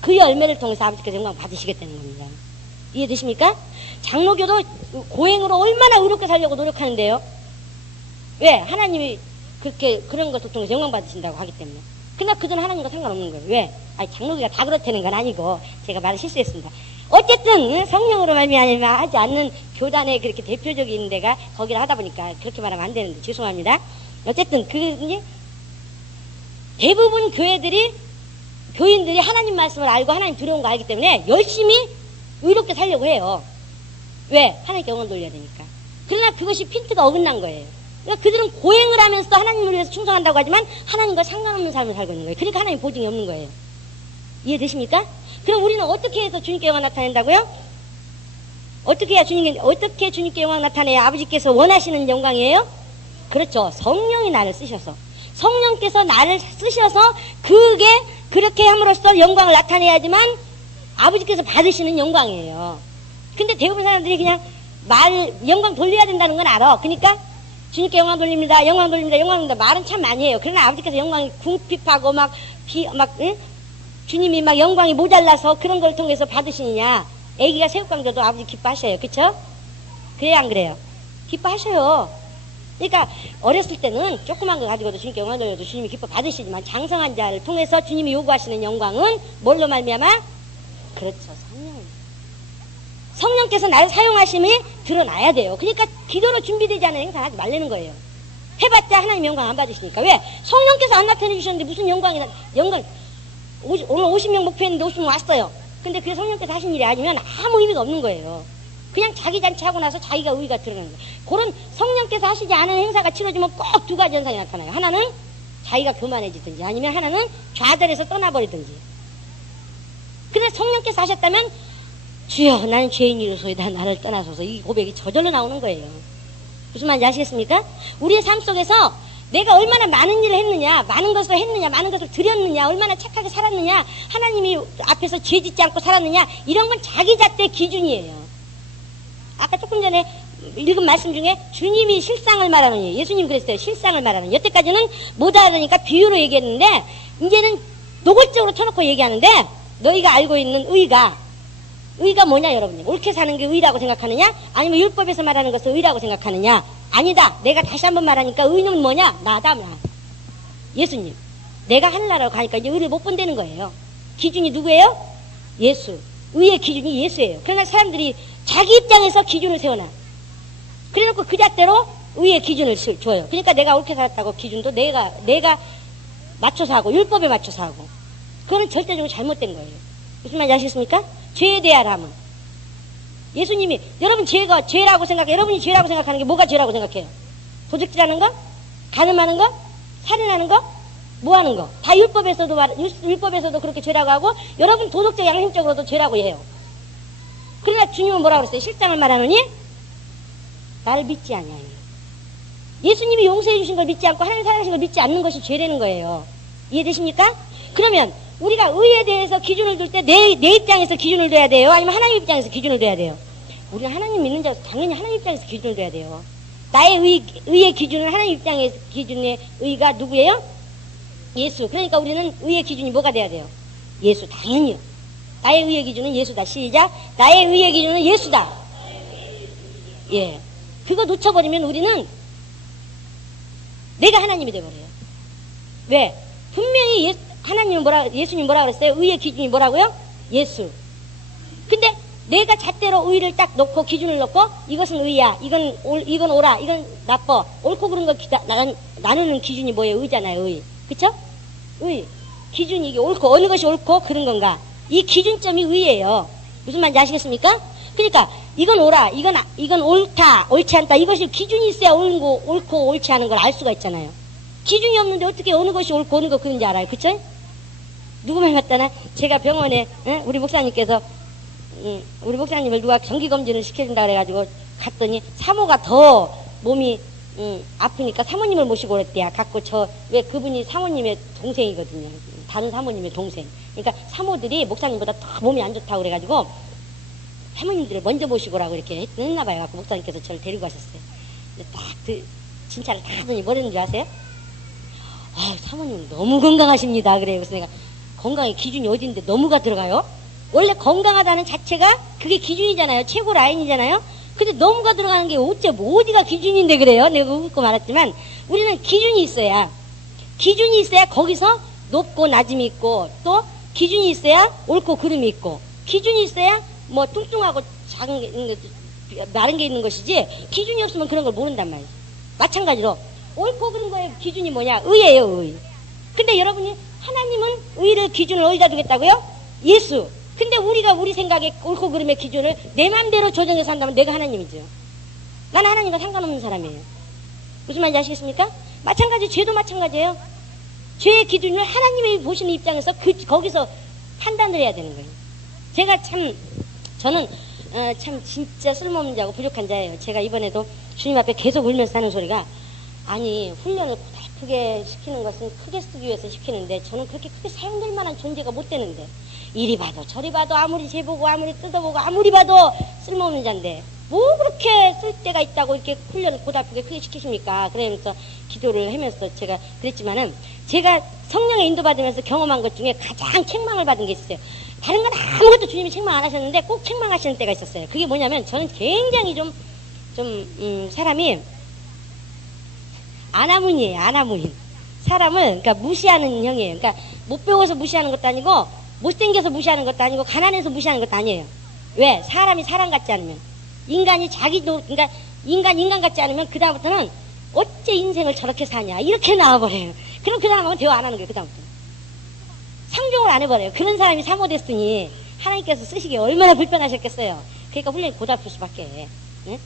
그 열매를 통해서 아버지께서 영광 받으시겠다는 겁니다. 이해되십니까? 장로교도 고행으로 얼마나 의롭게 살려고 노력하는데요. 왜? 하나님이 그렇게 그런 것을 통해서 영광 받으신다고 하기 때문에. 그러나 그들은 하나님과 상관없는 거예요. 왜? 아니, 장로교가 다 그렇다는 건 아니고 제가 말을 실수했습니다. 어쨌든 성령으로 말미암아 하지 않는 교단의 그렇게 대표적인 데가 거기를 하다 보니까 그렇게 말하면 안 되는데 죄송합니다. 어쨌든 그게 대부분 교인들이 하나님 말씀을 알고 하나님 두려운 거 알기 때문에 열심히 의롭게 살려고 해요. 왜? 하나님께 영광 돌려야 되니까. 그러나 그것이 핀트가 어긋난 거예요. 그러니까 그들은 고행을 하면서 하나님을 위해서 충성한다고 하지만 하나님과 상관없는 삶을 살고 있는 거예요. 그러니까 하나님 보증이 없는 거예요. 이해되십니까? 그럼 우리는 어떻게 해서 주님께 영광 나타낸다고요? 어떻게 주님께 영광 나타내야 아버지께서 원하시는 영광이에요? 그렇죠. 성령이 나를 쓰셔서, 성령께서 나를 쓰셔서 그게 그렇게 함으로써 영광을 나타내야지만 아버지께서 받으시는 영광이에요. 근데 대부분 사람들이 그냥 영광 돌려야 된다는 건 알아. 그러니까 주님께 영광 돌립니다, 영광 돌립니다, 영광 돌립니다. 말은 참 많이 해요. 그러나 아버지께서 영광이 궁핍하고 응? 주님이 막 영광이 모자라서 그런 걸 통해서 받으시느냐? 애기가 새우깡 줘도 아버지 기뻐하셔요. 그쵸? 그래야 안 그래요? 기뻐하셔요. 그러니까 어렸을 때는 조그만 거 가지고도 주님께 영광 돌려도 주님이 기뻐 받으시지만 장성한 자를 통해서 주님이 요구하시는 영광은 뭘로 말미암아? 그렇죠. 성령께서 나를 사용하심이 드러나야 돼요. 그러니까 기도로 준비되지 않은 행사를 하지 말라는 거예요. 해봤자 하나님 영광 안 받으시니까. 왜? 성령께서 안 나타내 주셨는데 무슨 영광 오늘 50명 목표했는데 50명 왔어요. 근데 그게 성령께서 하신 일이 아니면 아무 의미가 없는 거예요. 그냥 자기 잔치하고 나서 자기가 의의가 드러나는 거예요. 그런 성령께서 하시지 않은 행사가 치러지면 꼭 두 가지 현상이 나타나요. 하나는 자기가 교만해지든지 아니면 하나는 좌절해서 떠나버리든지. 그래서 성령께서 하셨다면 주여 나는 죄인이로소이다 나를 떠나소서, 이 고백이 저절로 나오는 거예요. 무슨 말인지 아시겠습니까? 우리의 삶 속에서 내가 얼마나 많은 일을 했느냐, 많은 것을 했느냐, 많은 것을 드렸느냐, 얼마나 착하게 살았느냐, 하나님이 앞에서 죄 짓지 않고 살았느냐, 이런 건 자기 잣대 기준이에요. 아까 조금 전에 읽은 말씀 중에 주님이 실상을 말하느니, 예수님 그랬어요. 실상을 말하는. 여태까지는 못 알아니까 비유로 얘기했는데 이제는 노골적으로 쳐놓고 얘기하는데, 너희가 알고 있는 의가 뭐냐 여러분님? 옳게 사는 게 의라고 생각하느냐? 아니면 율법에서 말하는 것을 의라고 생각하느냐? 아니다. 내가 다시 한번 말하니까 의는 뭐냐? 나다. 예수님. 내가 하늘나라로 가니까 이제 의를 못 본다는 거예요. 기준이 누구예요? 예수. 의의 기준이 예수예요. 그러나 사람들이 자기 입장에서 기준을 세워놔. 그래놓고 그 잣대로 의의 기준을 줘요. 그러니까 내가 옳게 살았다고 기준도 내가 맞춰서 하고, 율법에 맞춰서 하고. 그거는 절대적으로 잘못된 거예요. 무슨 말인지 아시겠습니까? 죄에 대하라면. 예수님이, 여러분 죄가 죄라고 생각해. 여러분이 죄라고 생각하는 게 뭐가 죄라고 생각해요? 도둑질하는 거? 간음하는 거? 살인하는 거? 뭐 하는 거? 다 율법에서도 그렇게 죄라고 하고, 여러분 도덕적 양심적으로도 죄라고 해요. 그러나 주님은 뭐라고 그랬어요? 실상을 말하노니 나를 믿지 아니하니. 예수님이 용서해 주신 걸 믿지 않고 하나님 살아계신 걸 믿지 않는 것이 죄라는 거예요. 이해되십니까? 그러면 우리가 의에 대해서 기준을 둘 때 내 입장에서 기준을 둬야 돼요? 아니면 하나님 입장에서 기준을 둬야 돼요? 우리가 하나님 믿는 자로서 당연히 하나님 입장에서 기준을 둬야 돼요. 나의 의의 기준은 하나님 입장의 기준의 의가 누구예요? 예수. 그러니까 우리는 의의 기준이 뭐가 돼야 돼요? 예수. 당연히요. 나의 의의 기준은 예수다. 시작. 나의 의의 기준은 예수다. 예. 그거 놓쳐버리면 우리는 내가 하나님이 돼버려요. 왜? 분명히 예수님 뭐라 그랬어요? 의의 기준이 뭐라고요? 예수. 근데 내가 잣대로 의를 딱 놓고 기준을 놓고 이것은 의야, 이건 옳아, 이건 나빠, 옳고 그런 거 나누는 기준이 뭐예요? 의잖아요. 의. 그쵸? 의. 기준이 이게 옳고, 어느 것이 옳고 그런 건가? 이 기준점이 의예요. 무슨 말인지 아시겠습니까? 그러니까 이건 옳아, 이건 옳다, 옳지 않다, 이것이 기준이 있어야 옳고 옳지 않은 걸 알 수가 있잖아요. 기준이 없는데 어떻게 어느 것이 옳고 어느 거 그런지 알아요? 그쵸? 누구 말 맞다나? 제가 병원에 우리 목사님께서 우리 목사님을 누가 정기검진을 시켜준다 그래가지고 갔더니 사모가 더 몸이 아프니까 사모님을 모시고 그랬대야. 갖고 왜 그분이 사모님의 동생이거든요. 다른 사모님의 동생. 그러니까 사모들이 목사님보다 더 몸이 안 좋다고 그래가지고 사모님들을 먼저 모시고라고 이렇게 했나봐요. 갖고 목사님께서 저를 데리고 가셨어요. 딱 진찰을 다 하더니 뭐라는 줄 아세요? 사모님 너무 건강하십니다. 그래요. 그래서 내가 건강의 기준이 어딘데 너무가 들어가요? 원래 건강하다는 자체가 그게 기준이잖아요. 최고 라인이잖아요. 근데 너무가 들어가는 게 어디가 기준인데 그래요? 내가 웃고 말았지만 우리는 기준이 있어야 거기서 높고 낮음이 있고, 또 기준이 있어야 옳고 그름이 있고, 기준이 있어야 뭐 뚱뚱하고 작은 게 마른 게 있는 것이지, 기준이 없으면 그런 걸 모른단 말이에요. 마찬가지로 옳고 그런 거의 기준이 뭐냐? 의예요. 의. 근데 여러분이 하나님은 의를 기준을 어디다 두겠다고요? 예수. 근데 우리가 우리 생각에 옳고 그름의 기준을 내 맘대로 조정해서 한다면 내가 하나님이죠. 나는 하나님과 상관없는 사람이에요. 무슨 말인지 아시겠습니까? 마찬가지, 죄도 마찬가지예요. 죄의 기준을 하나님이 보시는 입장에서 거기서 판단을 해야 되는 거예요. 저는 참 진짜 쓸모없는 자고 부족한 자예요. 제가 이번에도 주님 앞에 계속 울면서 하는 소리가, 아니 훈련을 크게 시키는 것은 크게 쓰기 위해서 시키는데 저는 그렇게 크게 사용될 만한 존재가 못 되는데, 이리 봐도 저리 봐도 아무리 재보고 아무리 뜯어보고 아무리 봐도 쓸모없는 자인데 뭐 그렇게 쓸 데가 있다고 이렇게 훈련을 고달프게 크게 시키십니까? 그러면서 기도를 하면서 제가 그랬지만은, 제가 성령의 인도받으면서 경험한 것 중에 가장 책망을 받은 게 있어요. 다른 건 아무것도 주님이 책망 안 하셨는데 꼭 책망하시는 때가 있었어요. 그게 뭐냐면, 저는 굉장히 사람이 아나무인이에요. 아나무인. 사람을 그러니까 무시하는 형이에요. 그러니까 못 배워서 무시하는 것도 아니고, 못생겨서 무시하는 것도 아니고, 가난해서 무시하는 것도 아니에요. 왜? 사람이 사람 같지 않으면, 인간이 그러니까 인간 같지 않으면 그 다음부터는 어째 인생을 저렇게 사냐 이렇게 나와버려요. 그럼 그 사람하고 대화 안 하는 거예요. 그 다음부터 상종을 안 해버려요. 그런 사람이 사모됐으니 하나님께서 쓰시기에 얼마나 불편하셨겠어요. 그러니까 훈련이 고달플 수밖에. 네?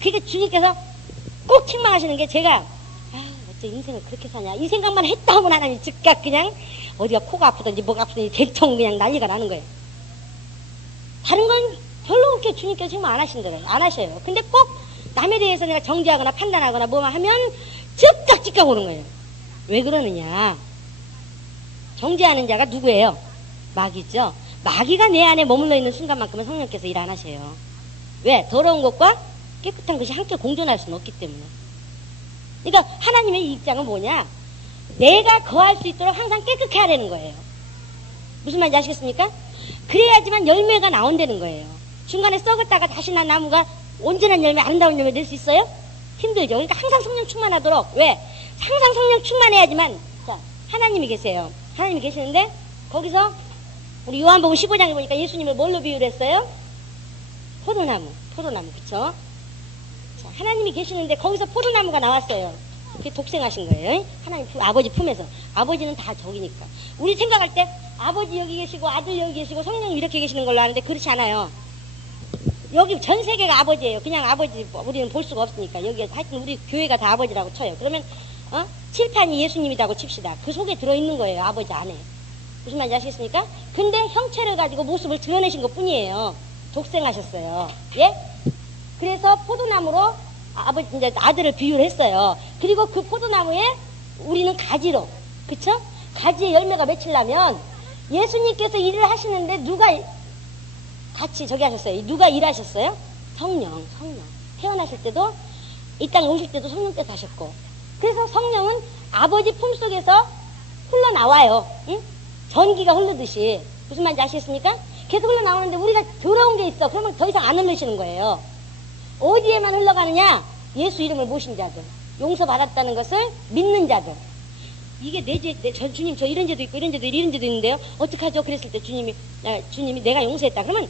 그러니까 주님께서 꼭 책망하시는 게, 제가 어째 인생을 그렇게 사냐 이 생각만 했다 하면 하나님이 즉각 그냥 어디가 코가 아프든지 뭐가 아프든지 대충 그냥 난리가 나는 거예요. 다른 건 별로 그렇게 주님께서 책망 안 하신대요. 안 하셔요. 근데 꼭 남에 대해서 내가 정죄하거나 판단하거나 뭐만 하면 즉각 오는 거예요. 왜 그러느냐? 정죄하는 자가 누구예요? 마귀죠. 마귀가 내 안에 머물러 있는 순간만큼은 성령께서 일 안 하셔요. 왜? 더러운 것과 깨끗한 것이 함께 공존할 수는 없기 때문에. 그러니까 하나님의 입장은 뭐냐? 내가 거할 수 있도록 항상 깨끗해 하라는 거예요. 무슨 말인지 아시겠습니까? 그래야지만 열매가 나온다는 거예요. 중간에 썩었다가 다시 난 나무가 온전한 열매, 아름다운 열매 낼 수 있어요? 힘들죠. 그러니까 항상 성령 충만하도록. 왜? 항상 성령 충만해야지만. 자, 하나님이 계세요. 하나님이 계시는데 거기서 우리 요한복음 15장에 보니까 예수님을 뭘로 비유를 했어요? 포도나무, 그쵸? 자, 하나님이 계시는데 거기서 포도나무가 나왔어요. 그게 독생하신 거예요. 하나님 아버지 품에서. 아버지는 다 저기니까. 우리 생각할 때 아버지 여기 계시고 아들 여기 계시고 성령님 이렇게 계시는 걸로 아는데 그렇지 않아요. 여기 전 세계가 아버지예요. 그냥 아버지 우리는 볼 수가 없으니까. 여기 하여튼 우리 교회가 다 아버지라고 쳐요. 그러면 칠판이 예수님이라고 칩시다. 그 속에 들어있는 거예요. 아버지 안에. 무슨 말인지 아시겠습니까? 근데 형체를 가지고 모습을 드러내신 것 뿐이에요. 독생하셨어요. 예? 그래서 포도나무로 아버지 이제 아들을 비유를 했어요. 그리고 그 포도나무에 우리는 가지로, 그쵸? 가지의 열매가 맺히려면 예수님께서 일을 하시는데 누가 같이 저기 하셨어요? 누가 일하셨어요? 성령. 태어나실 때도 이 땅에 오실 때도 성령께서 하셨고, 그래서 성령은 아버지 품속에서 흘러나와요. 응? 전기가 흐르듯이. 무슨 말인지 아시겠습니까? 계속 흘러나오는데 우리가 더러운 게 있어. 그러면 더 이상 안 흐르시는 거예요. 어디에만 흘러가느냐? 예수 이름을 모신 자들, 용서받았다는 것을 믿는 자들. 이게 주님 저 이런 죄도 있고 이런 죄도 있는데요. 어떡하죠? 그랬을 때 주님이 내가 용서했다. 그러면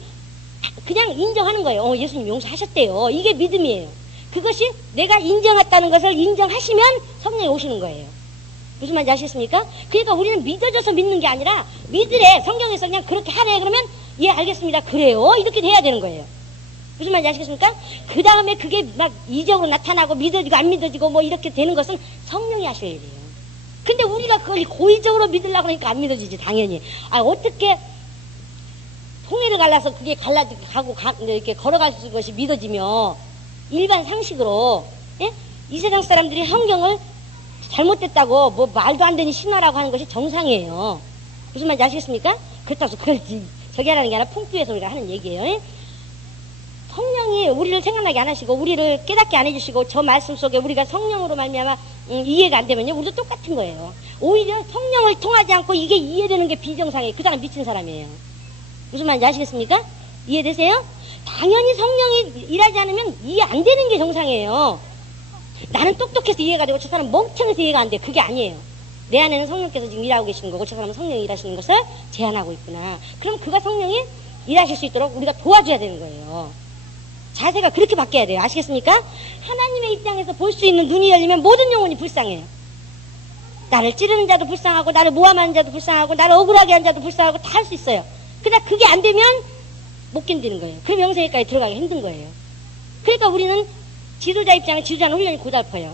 그냥 인정하는 거예요. 예수님 용서하셨대요. 이게 믿음이에요. 그것이 내가 인정했다는 것을 인정하시면 성령이 오시는 거예요. 무슨 말인지 아시겠습니까? 그러니까 우리는 믿어져서 믿는 게 아니라 믿으래. 성경에서 그냥 그렇게 하래. 그러면 예 알겠습니다. 그래요. 이렇게 돼야 되는 거예요. 무슨 말인지 아시겠습니까? 그 다음에 그게 막 이적으로 나타나고 믿어지고 안 믿어지고 뭐 이렇게 되는 것은 성령이 하실 일이에요. 근데 우리가 그걸 고의적으로 믿으려고 하니까 안 믿어지지, 당연히. 어떻게 통일을 갈라서 그게 가고 이렇게 걸어갈 것이 믿어지며 일반 상식으로, 예? 이 세상 사람들이 성경을 잘못됐다고 뭐 말도 안 되는 신화라고 하는 것이 정상이에요. 무슨 말인지 아시겠습니까? 그렇다고 해서 그걸 저기 하라는 게 아니라 풍부해서 우리가 하는 얘기예요. 예? 성령이 우리를 생각나게 안 하시고 우리를 깨닫게 안 해주시고 저 말씀 속에 우리가 성령으로 말미암아 이해가 안 되면요 우리도 똑같은 거예요. 오히려 성령을 통하지 않고 이게 이해되는 게 비정상이에요. 그 사람 미친 사람이에요. 무슨 말인지 아시겠습니까? 이해되세요? 당연히 성령이 일하지 않으면 이해 안 되는 게 정상이에요. 나는 똑똑해서 이해가 되고 저 사람 멍청해서 이해가 안 돼. 그게 아니에요. 내 안에는 성령께서 지금 일하고 계시는 거고 저 사람은 성령이 일하시는 것을 제한하고 있구나. 그럼 그가 성령이 일하실 수 있도록 우리가 도와줘야 되는 거예요. 자세가 그렇게 바뀌어야 돼요. 아시겠습니까? 하나님의 입장에서 볼 수 있는 눈이 열리면 모든 영혼이 불쌍해요. 나를 찌르는 자도 불쌍하고 나를 모함하는 자도 불쌍하고 나를 억울하게 하는 자도 불쌍하고 다 할 수 있어요. 그러나 그게 안 되면 못 견디는 거예요. 그럼 영생에까지 들어가기 힘든 거예요. 그러니까 우리는 지도자 입장에 지도자는 훈련이 고달퍼요.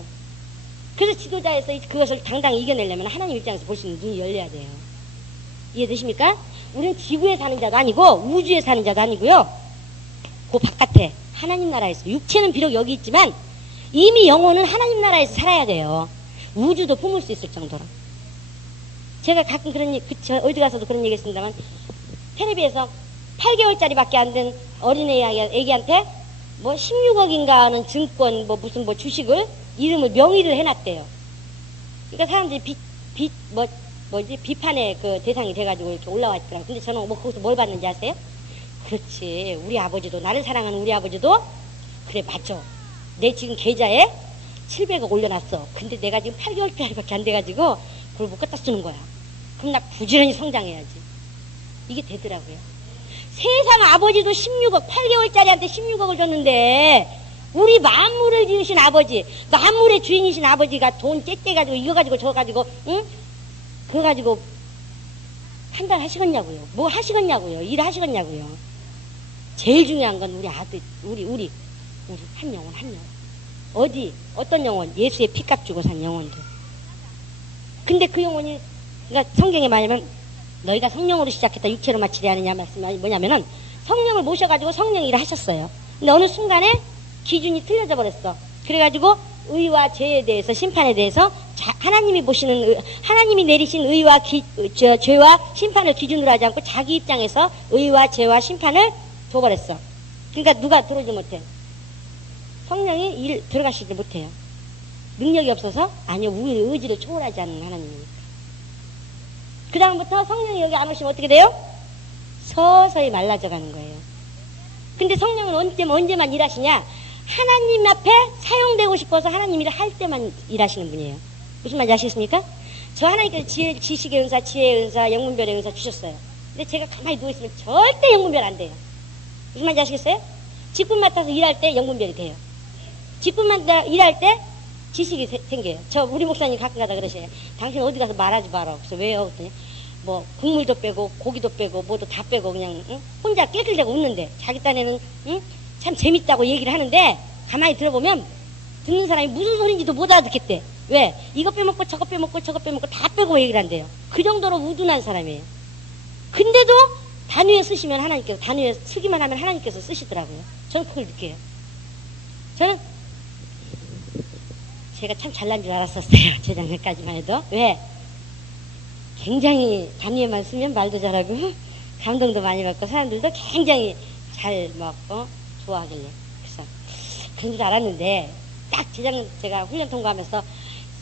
그래서 지도자에서 그것을 당당히 이겨내려면 하나님 입장에서 볼 수 있는 눈이 열려야 돼요. 이해되십니까? 우리는 지구에 사는 자도 아니고 우주에 사는 자도 아니고요. 그 바깥에 하나님 나라에서, 육체는 비록 여기 있지만 이미 영혼은 하나님 나라에서 살아야 돼요. 우주도 품을 수 있을 정도로. 제가 가끔 어디 가서도 그런 얘기 했습니다만, 텔레비에서 8개월짜리밖에 안 된 어린애 애기한테 뭐 16억인가 하는 증권 무슨 주식을 이름을 명의를 해놨대요. 그러니까 사람들이 비판의 그 대상이 돼가지고 이렇게 올라와 있더라고요. 근데 저는 거기서 뭘 봤는지 아세요? 그렇지, 우리 아버지도, 나를 사랑하는 우리 아버지도 그래 맞죠. 내 지금 계좌에 700억 올려놨어. 근데 내가 지금 8개월짜리밖에 안 돼가지고 그걸 못 갖다 쓰는 거야. 그럼 나 부지런히 성장해야지. 이게 되더라고요. 세상 아버지도 16억, 8개월짜리한테 16억을 줬는데 우리 만물을 지으신 아버지, 만물의 주인이신 아버지가 돈 째째가지고 이거 가지고 저거 가지고 응? 그거 가지고 판단하시겠냐고요. 뭐 하시겠냐고요. 일하시겠냐고요. 제일 중요한 건 우리 아들, 우리 한 영혼, 한 영혼. 어떤 영혼? 예수의 피값 주고 산 영혼들. 근데 그 영혼이, 그러니까 성경에 말하면 너희가 성령으로 시작했다 육체로 마치려 하느냐 말씀이 뭐냐면은 성령을 모셔가지고 성령 일을 하셨어요. 근데 어느 순간에 기준이 틀려져 버렸어. 그래가지고 의와 죄에 대해서, 심판에 대해서 하나님이 내리신 의와 죄와 심판을 기준으로 하지 않고 자기 입장에서 의와 죄와 심판을 줘버렸어. 그러니까 누가 들어오지 못해? 성령이 들어가시지 못해요. 능력이 없어서? 아니요. 우리 의지를 초월하지 않는 하나님이니까. 그 다음부터 성령이 여기 안 오시면 어떻게 돼요? 서서히 말라져 가는 거예요. 근데 성령은 언제만 일하시냐? 하나님 앞에 사용되고 싶어서 하나님 일을 할 때만 일하시는 분이에요. 무슨 말인지 아시겠습니까? 저 하나님께서 지식의 은사, 지혜의 은사, 영문별의 은사 주셨어요. 근데 제가 가만히 누워있으면 절대 영문별 안 돼요. 무슨 말인지 아시겠어요? 직분 맡아서 일할 때 영문별이 돼요. 직분 맡아 일할 때 지식이 생겨요. 우리 목사님 가끔 가다 그러셔요. 당신 어디 가서 말하지 마라. 그래서 왜요? 그랬더니 뭐 국물도 빼고 고기도 빼고 뭐도 다 빼고 그냥 혼자 깨끗하게 웃는데 자기 딴에는 참 재밌다고 얘기를 하는데 가만히 들어보면 듣는 사람이 무슨 소리인지도 못 알아듣겠대. 왜? 이거 빼먹고 저거 빼먹고 저거 빼먹고 다 빼고 얘기를 한대요. 그 정도로 우둔한 사람이에요. 근데도 단위에 쓰시면 하나님께서, 단위에 쓰기만 하면 하나님께서 쓰시더라고요. 저는 그걸 느껴요. 저는 제가 참 잘난 줄 알았었어요. 재작년까지만 해도. 왜? 굉장히 단위에만 쓰면 말도 잘하고 감동도 많이 받고 사람들도 굉장히 잘 좋아하길래. 그래서 그런 줄 알았는데 딱 재작년 제가 훈련 통과하면서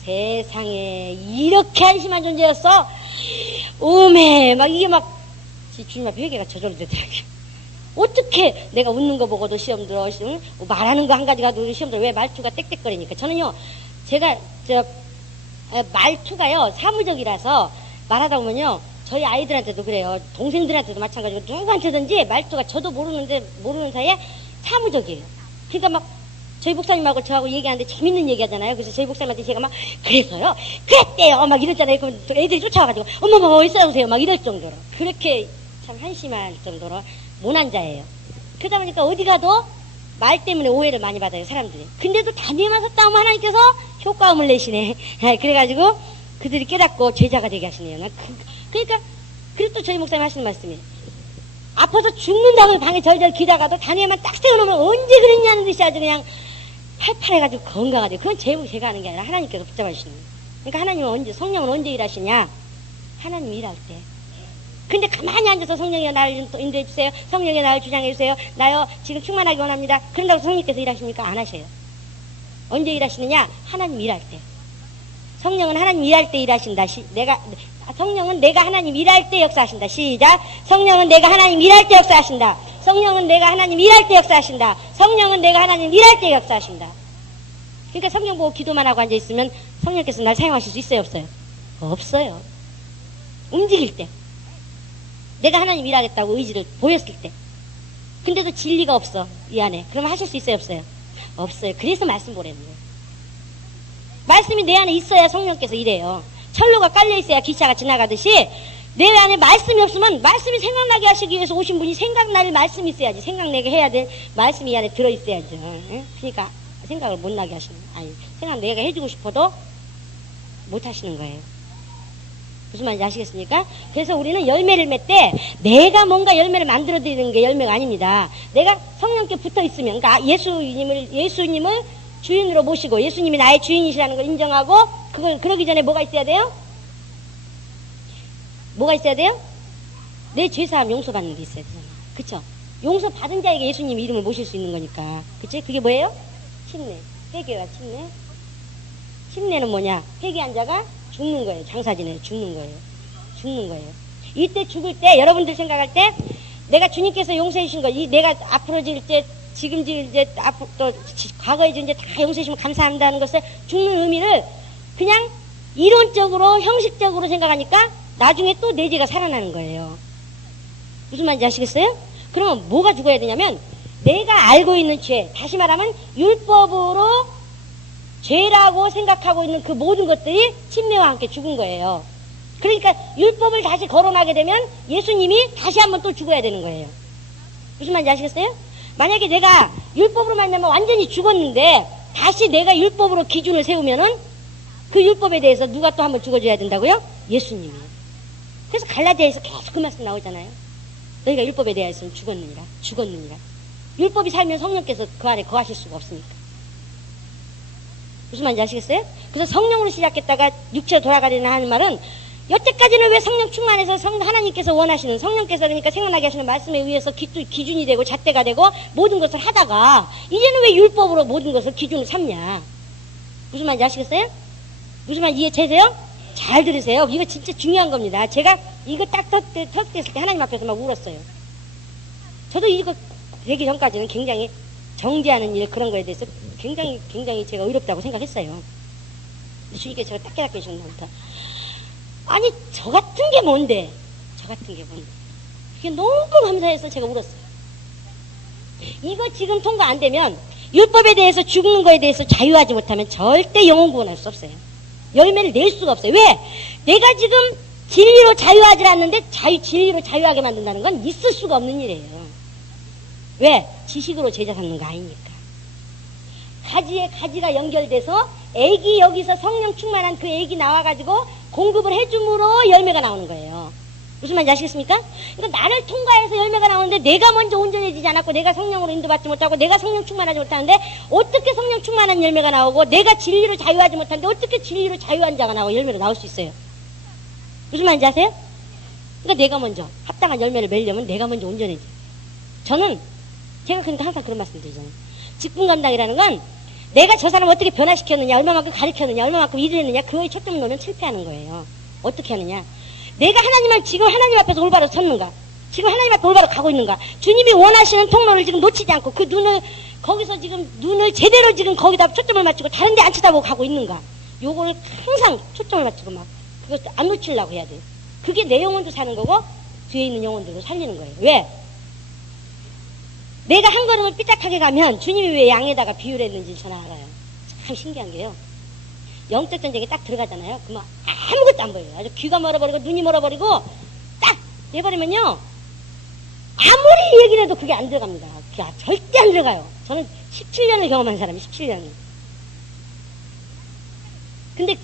세상에 이렇게 한심한 존재였어. 오메 이게 주님 앞에 회개가 저절로 되더라고요. 어떻게 내가 웃는 거 보고도 시험 들어, 말하는 거 한 가지 가도 시험 들어. 왜? 말투가 땡땡거리니까. 저는요, 제가 말투가요 사무적이라서 말하다 보면요 저희 아이들한테도 그래요. 동생들한테도 마찬가지고 누구한테든지 말투가 저도 모르는 사이에 사무적이에요. 그러니까 저희 목사님하고 저하고 얘기하는데 재밌는 얘기 하잖아요. 그래서 저희 목사님한테 제가 그래서요 그랬대요 이러잖아요. 그럼 애들이 쫓아와가지고 엄마 어디 싸우세요 이럴 정도로 그렇게 참 한심할 정도로 모난 자예요. 그러다 보니까 어디 가도 말 때문에 오해를 많이 받아요 사람들이. 근데도 단위에만 섰다 하면 하나님께서 효과음을 내시네. 그래가지고 그들이 깨닫고 제자가 되게 하시네요. 그러니까 그리고 또 저희 목사님 하시는 말씀이 아파서 죽는다고 방에 절절 기다가도 단위에만 딱 세워놓으면 언제 그랬냐는 듯이 아주 그냥 팔팔해가지고 건강하대요. 그건 제가 하는 게 아니라 하나님께서 붙잡아 주시는 거예요. 그러니까 성령은 언제 일하시냐? 하나님 일할 때. 근데 가만히 앉아서 성령이 나를 인도해 주세요. 성령이 나를 주장해 주세요. 나요 지금 충만하기 원합니다. 그런다고 성령께서 일하십니까? 안 하셔요. 언제 일하시느냐? 하나님 일할 때. 성령은 하나님 일할 때 일하신다. 성령은 내가 하나님 일할 때 역사하신다. 시작. 성령은 내가 하나님 일할 때 역사하신다. 성령은 내가 하나님 일할 때 역사하신다. 성령은 내가 하나님 일할 때 역사하신다. 그러니까 성경 보고 기도만 하고 앉아있으면 성령께서 날 사용하실 수 있어요? 없어요? 없어요. 움직일 때. 내가 하나님 일하겠다고 의지를 보였을 때. 근데도 진리가 없어 이 안에. 그러면 하실 수 있어요? 없어요? 없어요. 그래서 말씀 보내는 거예요. 말씀이 내 안에 있어야 성령께서 일해요. 철로가 깔려 있어야 기차가 지나가듯이 내 안에 말씀이 없으면 말씀이 생각나게 하시기 위해서 오신 분이 생각날 말씀이 있어야지. 생각나게 해야 될 말씀이 이 안에 들어있어야죠. 응? 그러니까 생각을 못 나게 하시는 거예요. 생각 내가 해주고 싶어도 못 하시는 거예요. 무슨 말인지 아시겠습니까? 그래서 우리는 열매를 맺되 내가 뭔가 열매를 만들어드리는 게 열매가 아닙니다. 내가 성령께 붙어 있으면, 그러니까 예수님을 주인으로 모시고 예수님이 나의 주인이시라는 걸 인정하고 그러기 전에 뭐가 있어야 돼요? 뭐가 있어야 돼요? 내 죄사함 용서받는 게 있어야 되잖아. 그쵸? 용서받은 자에게 예수님 이름을 모실 수 있는 거니까. 그치? 그게 뭐예요? 침례. 회개와 침례. 침례는 뭐냐? 회개한 자가 죽는 거예요. 장사지네. 죽는 거예요. 죽는 거예요. 이때 죽을 때 여러분들 생각할 때 내가 주님께서 용서해 주신 거, 내가 앞으로 질 때, 지금 질 때, 앞으로 또 과거에 질 때 다 용서해 주시면 감사합니다는 것을 죽는 의미를 그냥 이론적으로 형식적으로 생각하니까 나중에 또 내 죄가 살아나는 거예요. 무슨 말인지 아시겠어요? 그러면 뭐가 죽어야 되냐면 내가 알고 있는 죄, 다시 말하면 율법으로 죄라고 생각하고 있는 그 모든 것들이 침례와 함께 죽은 거예요. 그러니까 율법을 다시 거론하게 되면 예수님이 다시 한번 또 죽어야 되는 거예요. 무슨 말인지 아시겠어요? 만약에 내가 율법으로 말하면 완전히 죽었는데 다시 내가 율법으로 기준을 세우면은 그 율법에 대해서 누가 또 한번 죽어줘야 된다고요? 예수님이요. 그래서 갈라디아에서 계속 그 말씀 나오잖아요. 너희가 율법에 대해서는 죽었느니라. 율법이 살면 성령께서 그 안에 거하실 수가 없으니까. 무슨 말인지 아시겠어요? 그래서 성령으로 시작했다가 육체로 돌아가려나 하는 말은 여태까지는 왜 성령 충만해서 하나님께서 원하시는, 성령께서 그러니까 생각나게 하시는 말씀에 의해서 기준이 되고 잣대가 되고 모든 것을 하다가 이제는 왜 율법으로 모든 것을 기준으로 삼냐. 무슨 말인지 아시겠어요? 무슨 말인지 이해되세요? 잘 들으세요. 이거 진짜 중요한 겁니다. 제가 이거 딱 터득했을 때 하나님 앞에서 막 울었어요. 저도 이거 되기 전까지는 굉장히 정죄하는 일 그런 거에 대해서 굉장히 제가 의롭다고 생각했어요. 주님께서 제가 딱 깨닫게 해주는 것부터. 아니 저 같은 게 뭔데? 그게 너무 감사해서 제가 울었어요. 이거 지금 통과 안 되면 율법에 대해서 죽는 거에 대해서 자유하지 못하면 절대 영혼 구원할 수 없어요. 열매를 낼 수가 없어요. 왜? 내가 지금 진리로 자유하지 않는데 진리로 자유하게 만든다는 건 있을 수가 없는 일이에요. 왜? 지식으로 제자 삼는 거 아니니까. 가지에 가지가 연결돼서 애기 여기서 성령 충만한 그 애기 나와가지고 공급을 해줌으로 열매가 나오는 거예요. 무슨 말인지 아시겠습니까? 그러니까 나를 통과해서 열매가 나오는데 내가 먼저 온전해지지 않았고 내가 성령으로 인도받지 못하고 내가 성령 충만하지 못하는데 어떻게 성령 충만한 열매가 나오고 내가 진리로 자유하지 못하는데 어떻게 진리로 자유한 자가 나오고 열매가 나올 수 있어요? 무슨 말인지 아세요? 그러니까 내가 먼저 합당한 열매를 맺려면 내가 먼저 온전해지. 제가 그러니까 항상 그런 말씀 드리잖아요. 직분감당이라는 건 내가 저 사람을 어떻게 변화시켰느냐, 얼마만큼 가르쳤느냐, 얼마만큼 일을 했느냐, 그거에 초점을 놓으면 실패하는 거예요. 어떻게 하느냐. 내가 지금 하나님 앞에서 올바로 섰는가? 지금 하나님 앞에 올바로 가고 있는가? 주님이 원하시는 통로를 지금 놓치지 않고 그 거기서 지금 눈을 제대로 지금 거기다 초점을 맞추고 다른 데 안 쳐다보고 가고 있는가? 요거를 항상 초점을 맞추고 막 그것도 안 놓치려고 해야 돼요. 그게 내 영혼도 사는 거고 뒤에 있는 영혼들도 살리는 거예요. 왜? 내가 한 걸음을 삐딱하게 가면 주님이 왜 양에다가 비유를 했는지 저는 알아요. 참 신기한 게요. 영적 전쟁에 딱 들어가잖아요. 그러면 아무것도 안 보여요. 아주 귀가 멀어버리고 눈이 멀어버리고 딱 해버리면요. 아무리 얘기를 해도 그게 안 들어갑니다. 그게 절대 안 들어가요. 저는 17년을 경험한 사람이 17년을. 근데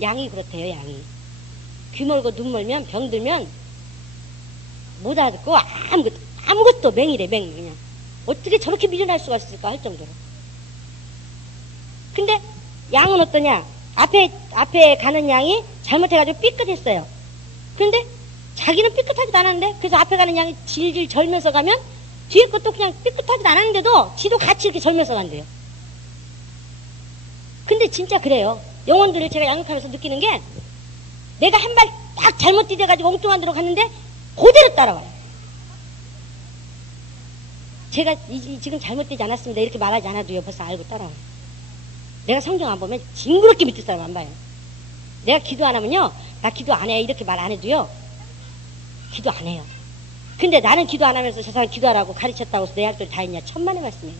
양이 그렇대요. 양이. 귀 멀고 눈 멀면 병들면 못 알아듣고 아무것도 맹이래. 그냥. 어떻게 저렇게 미련할 수가 있을까 할 정도로. 근데 양은 어떠냐? 앞에 가는 양이 잘못해가지고 삐끗했어요. 그런데 자기는 삐끗하지도 않았는데, 그래서 앞에 가는 양이 질질 절면서 가면 뒤에 것도 그냥 삐끗하지도 않았는데도 지도 같이 이렇게 절면서 간대요. 근데 진짜 그래요. 영혼들을 제가 양육하면서 느끼는 게 내가 한 발 딱 잘못 디뎌가지고 엉뚱한 데로 갔는데 그대로 따라와요. 제가 지금 잘못되지 않았습니다 이렇게 말하지 않아도요 벌써 알고 따라와요. 내가 성경 안 보면 징그럽게 밑에 사람 안 봐요. 내가 기도 안 하면요 나 기도 안 해 이렇게 말 안 해도요 기도 안 해요. 근데 나는 기도 안 하면서 저 사람 기도하라고 가르쳤다고 해서 내 할 걸 다 했냐? 천만의 말씀이에요.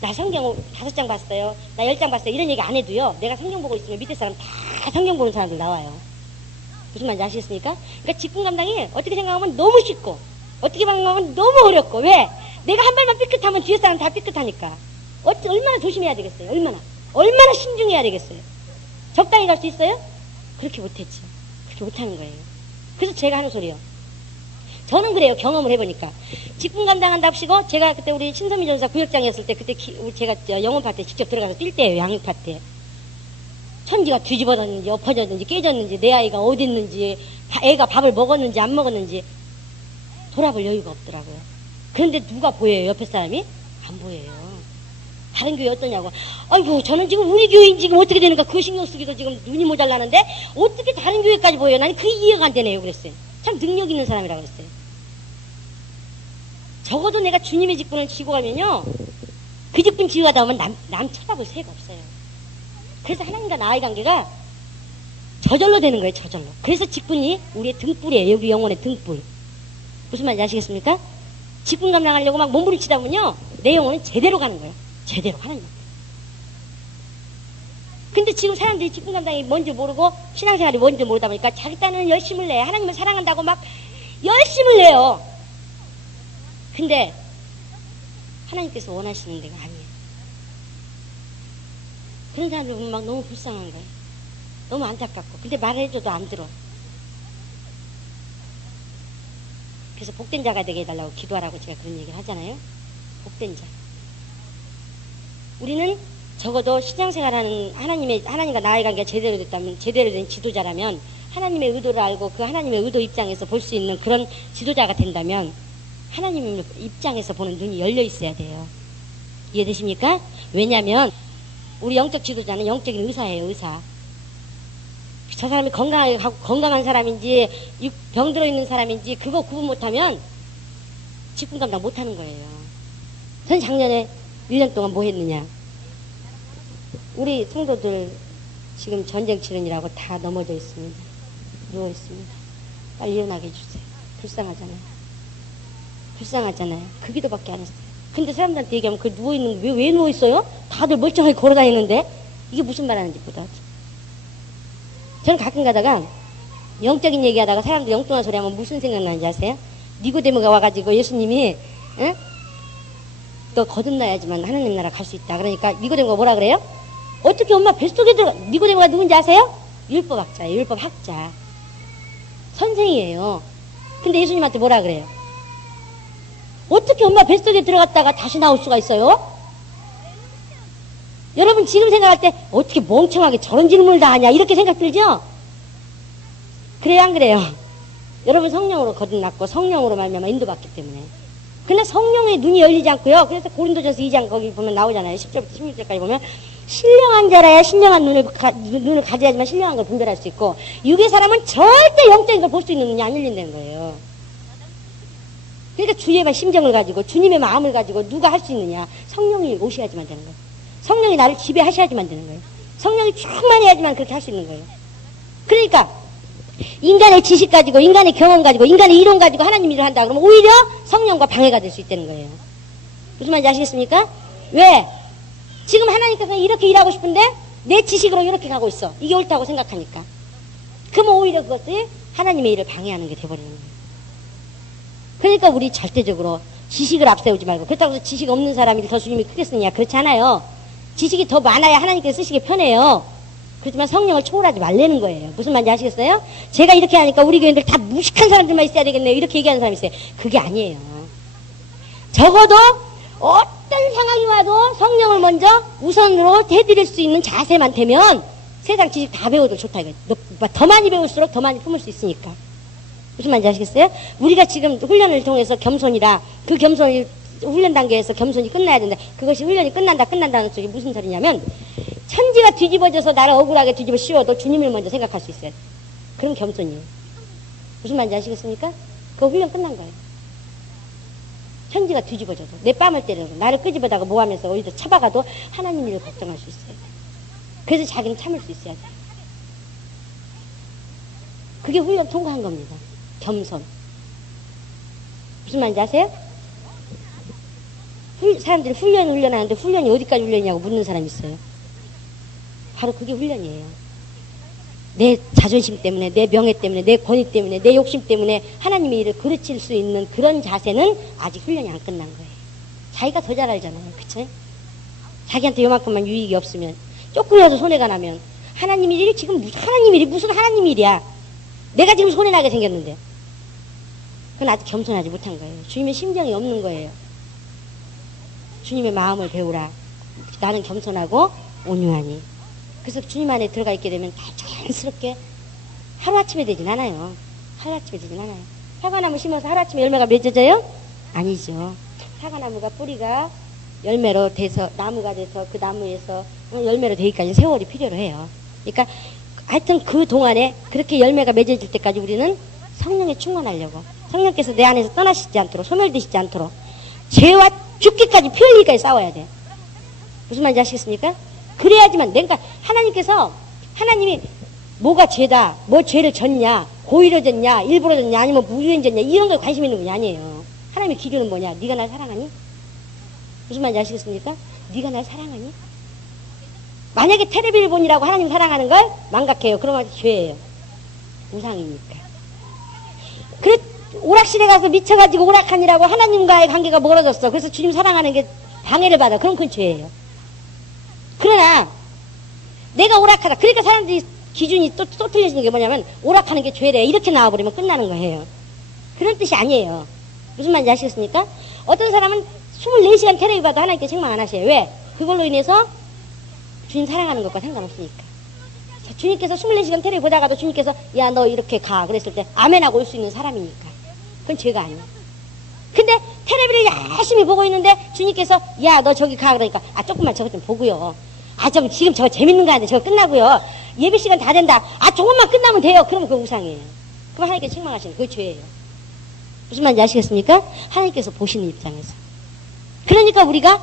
나 성경 5장 봤어요, 나 10장 봤어요 이런 얘기 안 해도요 내가 성경 보고 있으면 밑에 사람 다 성경 보는 사람들 나와요. 무슨 말인지 아시겠습니까? 그러니까 직분 감당이 어떻게 생각하면 너무 쉽고 어떻게 생각하면 너무 어렵고. 왜? 내가 한 발만 삐끗하면 뒤에 사람 다 삐끗하니까 얼마나 조심해야 되겠어요. 얼마나 신중해야 되겠어요. 적당히 갈 수 있어요? 그렇게 못했지. 그렇게 못하는 거예요. 그래서 제가 하는 소리요. 저는 그래요. 경험을 해보니까. 직분 감당한답시고 제가 그때 우리 신선미 전사 구역장이었을 때 그때 제가 영혼 파트에 직접 들어가서 뛸 때예요. 양육 파트에. 천지가 뒤집어졌는지 엎어졌는지 깨졌는지 내 아이가 어디 있는지 애가 밥을 먹었는지 안 먹었는지 돌아볼 여유가 없더라고요. 그런데 누가 보여요? 옆에 사람이? 안 보여요. 다른 교회 어떠냐고. 아이고 저는 지금 우리 교회인 지금 어떻게 되는가 그 신경 쓰기도 지금 눈이 모자라는데 어떻게 다른 교회까지 보여요? 난 그게 이해가 안 되네요. 그랬어요. 참 능력 있는 사람이라고 그랬어요. 적어도 내가 주님의 직분을 지고 가면요 그 직분 지고 가다 보면 남 쳐다볼 새가 없어요. 그래서 하나님과 나의 관계가 저절로 되는 거예요. 저절로. 그래서 직분이 우리의 등불이에요. 여기 영혼의 등불. 무슨 말인지 아시겠습니까? 직분 감당하려고 막 몸부림치다 보면요 내 영혼은 제대로 가는 거예요. 제대로 하나님. 근데 지금 사람들이 직분 감당이 뭔지 모르고 신앙생활이 뭔지 모르다 보니까 자기 딴에는 열심을 내. 하나님을 사랑한다고 막 열심을 내요. 근데 하나님께서 원하시는 데가 아니에요. 그런 사람들 보면 막 너무 불쌍한 거예요. 너무 안타깝고. 근데 말해줘도 안 들어. 그래서 복된 자가 되게 해달라고 기도하라고 제가 그런 얘기를 하잖아요. 복된 자. 우리는 적어도 신앙생활하는 하나님과 나의 관계가 제대로 됐다면, 제대로 된 지도자라면 하나님의 의도를 알고 그 하나님의 의도 입장에서 볼 수 있는 그런 지도자가 된다면 하나님 입장에서 보는 눈이 열려 있어야 돼요. 이해되십니까? 왜냐하면 우리 영적 지도자는 영적인 의사예요. 의사. 저 사람이 건강한 사람인지 병 들어있는 사람인지 그거 구분 못하면 직분 감당 못하는 거예요. 전 작년에 1년 동안 뭐 했느냐. 우리 성도들 지금 전쟁 치르느라고 다 넘어져 있습니다. 누워 있습니다. 빨리 일어나게 해주세요. 불쌍하잖아요. 그 기도밖에 안 했어요. 근데 사람들한테 얘기하면 그 누워있는 게 왜 누워있어요? 다들 멀쩡하게 걸어다니는데 이게 무슨 말 하는지 보다지. 저는 가끔 가다가 영적인 얘기하다가 사람들이 엉뚱한 소리 하면 무슨 생각나는지 아세요? 니고데모가 와가지고 예수님이 응? 너 거듭나야지만 하나님 나라 갈 수 있다. 그러니까 니고데모가 뭐라 그래요? 어떻게 엄마 뱃속에 들어가. 니고데모가 누군지 아세요? 율법학자예요. 율법학자. 선생이에요. 근데 예수님한테 뭐라 그래요? 어떻게 엄마 뱃속에 들어갔다가 다시 나올 수가 있어요? 여러분 지금 생각할 때 어떻게 멍청하게 저런 질문을 다 하냐 이렇게 생각 들죠? 그래요 안 그래요? 여러분 성령으로 거듭났고 성령으로 말미암아 인도받기 때문에. 그러나 성령의 눈이 열리지 않고요. 그래서 고린도전서 2장 거기 보면 나오잖아요. 10절부터 16절까지 보면 신령한 자라야 신령한 눈을 가져야지만 신령한 걸 분별할 수 있고 육의 사람은 절대 영적인 걸 볼 수 있는 눈이 안 열린다는 거예요. 그러니까 주님의 심정을 가지고 주님의 마음을 가지고 누가 할 수 있느냐. 성령이 오셔야지만 되는 거예요. 성령이 나를 지배하셔야지만 되는 거예요. 성령이 충만해야지만 그렇게 할 수 있는 거예요. 그러니까 인간의 지식 가지고 인간의 경험 가지고 인간의 이론 가지고 하나님 일을 한다 그러면 오히려 성령과 방해가 될 수 있다는 거예요. 무슨 말인지 아시겠습니까? 왜? 지금 하나님께서 이렇게 일하고 싶은데 내 지식으로 이렇게 가고 있어. 이게 옳다고 생각하니까. 그러면 오히려 그것이 하나님의 일을 방해하는 게 돼버리는 거예요. 그러니까 우리 절대적으로 지식을 앞세우지 말고 그렇다고 해서 지식 없는 사람이 더 주님이 크게 쓰느냐 그렇지 않아요. 지식이 더 많아야 하나님께서 쓰시기 편해요. 그렇지만 성령을 초월하지 말라는 거예요. 무슨 말인지 아시겠어요? 제가 이렇게 하니까 우리 교인들 다 무식한 사람들만 있어야 되겠네요. 이렇게 얘기하는 사람이 있어요. 그게 아니에요. 적어도 어떤 상황이 와도 성령을 먼저 우선으로 해드릴 수 있는 자세만 되면 세상 지식 다 배워도 좋다 이거예요. 더 많이 배울수록 더 많이 품을 수 있으니까. 무슨 말인지 아시겠어요? 우리가 지금 훈련을 통해서 겸손이라 그 겸손이 훈련 단계에서 겸손이 끝나야 된다. 그것이 훈련이 끝난다는 소리 무슨 소리냐면 천지가 뒤집어져서 나를 억울하게 뒤집어 씌워도 주님을 먼저 생각할 수 있어요. 그럼 겸손이에요. 무슨 말인지 아시겠습니까? 그 훈련 끝난 거예요. 천지가 뒤집어져도 내 뺨을 때려도 나를 끄집어다가 뭐하면서 어디서 차박아도 하나님 일을 걱정할 수 있어요. 그래서 자기는 참을 수 있어야 돼요. 그게 훈련 통과한 겁니다. 겸손. 무슨 말인지 아세요? 사람들이 훈련하는데 훈련이 어디까지 훈련이냐고 묻는 사람이 있어요. 바로 그게 훈련이에요. 내 자존심 때문에, 내 명예 때문에, 내 권위 때문에, 내 욕심 때문에 하나님의 일을 그르칠 수 있는 그런 자세는 아직 훈련이 안 끝난 거예요. 자기가 더 잘 알잖아요. 그쵸? 자기한테 요만큼만 유익이 없으면, 조금이라도 손해가 나면, 하나님 일이 지금 하나님 일이 무슨 하나님 일이야. 내가 지금 손해나게 생겼는데. 그건 아직 겸손하지 못한 거예요. 주님의 심정이 없는 거예요. 주님의 마음을 배우라. 나는 겸손하고 온유하니. 그래서 주님 안에 들어가 있게 되면 다 자연스럽게 하루아침에 되진 않아요. 하루아침에 되진 않아요. 사과나무 심어서 하루아침에 열매가 맺어져요? 아니죠. 사과나무가 뿌리가 열매로 돼서 나무가 돼서 그 나무에서 열매로 되기까지 세월이 필요로 해요. 그러니까 하여튼 그 동안에 그렇게 열매가 맺어질 때까지 우리는 성령에 충만하려고 성령께서 내 안에서 떠나시지 않도록 소멸되시지 않도록 죄와 죽기까지 피 흘리기까지 싸워야 돼. 무슨 말인지 아시겠습니까? 그래야지만 그러니까 하나님이 뭐가 죄다, 뭐 죄를 졌냐, 고의로 졌냐, 일부러 졌냐, 아니면 무리한 졌냐 이런 거에 관심 있는 분이 아니에요. 하나님의 기준은 뭐냐? 네가 날 사랑하니? 무슨 말인지 아시겠습니까? 네가 날 사랑하니? 만약에 텔레비를 보니라고 하나님 사랑하는 걸 망각해요. 그러면 죄예요. 우상이니까. 그래 오락실에 가서 미쳐가지고 오락하니라고 하나님과의 관계가 멀어졌어. 그래서 주님 사랑하는 게 방해를 받아. 그럼 그건 죄예요. 그러나 내가 오락하다. 그러니까 사람들이 기준이 또 틀려지는 게 뭐냐면 오락하는 게 죄래. 이렇게 나와버리면 끝나는 거예요. 그런 뜻이 아니에요. 무슨 말인지 아시겠습니까? 어떤 사람은 24시간 텔레비 봐도 하나님께 책망 안 하셔요. 왜? 그걸로 인해서 주님 사랑하는 것과 상관없으니까. 주님께서 24시간 테레비 보다가도 주님께서 야 너 이렇게 가 그랬을 때 아멘하고 올 수 있는 사람이니까 그건 죄가 아니야. 근데 테레비를 열심히 보고 있는데 주님께서 야 너 저기 가 그러니까 아 조금만 저것 좀 보고요. 아 좀 지금 저거 재밌는 거 하는데 저거 끝나고요. 예배 시간 다 된다. 아 조금만 끝나면 돼요. 그러면 그거 우상이에요. 그럼 하나님께서 책망하시는 그게 죄예요. 무슨 말인지 아시겠습니까? 하나님께서 보시는 입장에서. 그러니까 우리가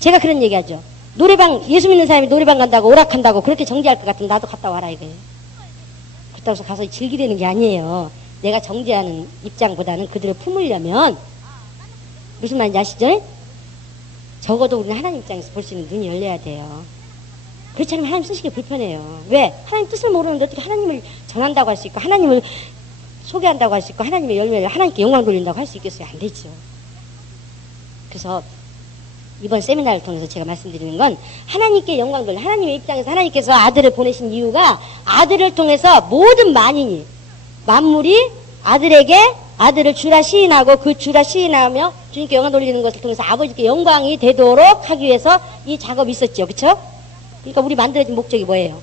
제가 그런 얘기하죠. 노래방 예수 믿는 사람이 노래방 간다고 오락한다고 그렇게 정죄할 것 같으면 나도 갔다 와라 이거예요. 그렇다고 해서 가서 즐기려는 게 아니에요. 내가 정죄하는 입장보다는 그들을 품으려면 무슨 말인지 아시죠? 적어도 우리는 하나님 입장에서 볼 수 있는 눈이 열려야 돼요. 그렇지 않으면 하나님 쓰시기 불편해요. 왜? 하나님 뜻을 모르는데 어떻게 하나님을 전한다고 할 수 있고 하나님을 소개한다고 할 수 있고 하나님의 열매를 하나님께 영광 돌린다고 할 수 있겠어요? 안 되죠. 그래서 이번 세미나를 통해서 제가 말씀드리는 건 하나님께 영광 돌려 하나님의 입장에서 하나님께서 아들을 보내신 이유가 아들을 통해서 모든 만물이 아들에게 아들을 주라 시인하고 그 주라 시인하며 주님께 영광 돌리는 것을 통해서 아버지께 영광이 되도록 하기 위해서 이 작업이 있었죠. 그쵸? 그러니까 우리 만들어진 목적이 뭐예요?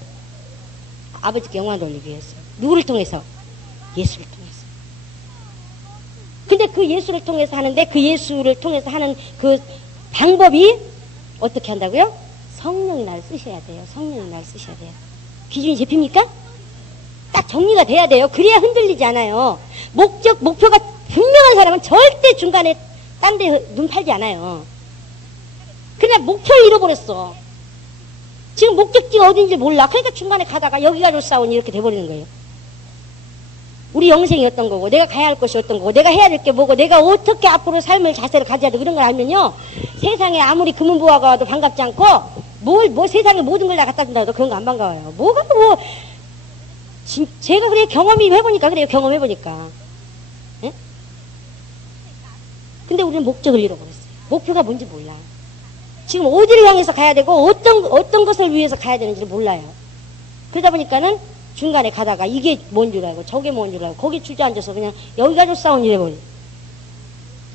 아버지께 영광 돌리기 위해서. 누구를 통해서? 예수를 통해서. 근데 그 예수를 통해서 하는데 그 예수를 통해서 하는 그 방법이 어떻게 한다고요? 성령이 나를 쓰셔야 돼요. 성령이 나를 쓰셔야 돼요. 기준이 잡힙니까? 딱 정리가 돼야 돼요. 그래야 흔들리지 않아요. 목표가 분명한 사람은 절대 중간에 딴 데 눈 팔지 않아요. 그냥 목표를 잃어버렸어. 지금 목적지가 어딘지 몰라. 그러니까 중간에 가다가 여기가 좋사오니 이렇게 돼버리는 거예요. 우리 영생이 어떤 거고 내가 가야 할 것이 어떤 거고 내가 해야 될 게 뭐고 내가 어떻게 앞으로 삶을 자세를 가져야 돼 그런 걸 알면요. 세상에 아무리 금은부화가 와도 반갑지 않고 뭘 세상에 모든 걸 다 갖다 준다 해도 그런 거 안 반가워요. 뭐가 뭐 제가 그래 경험이 해보니까 그래요. 경험해보니까. 예? 근데 우리는 목적을 잃어버렸어요. 목표가 뭔지 몰라. 지금 어디를 향해서 가야 되고 어떤 것을 위해서 가야 되는지를 몰라요. 그러다 보니까는 중간에 가다가 이게 뭔 줄 알고 저게 뭔 줄 알고 거기 주저앉아서 그냥 여기가 좋사온 이래버려.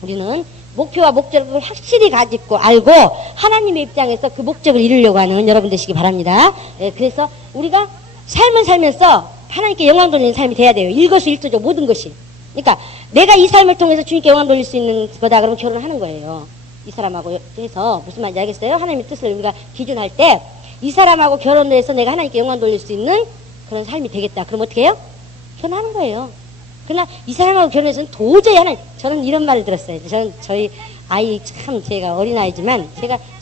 우리는 목표와 목적을 확실히 가지고 알고 하나님의 입장에서 그 목적을 이루려고 하는 여러분 되시기 바랍니다. 예, 그래서 우리가 삶을 살면서 하나님께 영광 돌리는 삶이 돼야 돼요. 일거수일투죠. 모든 것이. 그러니까 내가 이 삶을 통해서 주님께 영광 돌릴 수 있는 거다 그러면 결혼하는 거예요. 이 사람하고 해서 무슨 말인지 알겠어요? 하나님의 뜻을 우리가 기준할 때 이 사람하고 결혼을 해서 내가 하나님께 영광 돌릴 수 있는 그런 삶이 되겠다. 그럼 어떻게 해요? 결혼하는 거예요. 그러나 이 사람하고 결혼해서는 도저히 저는 이런 말을 들었어요. 저희 아이 참 제가 어린아이지만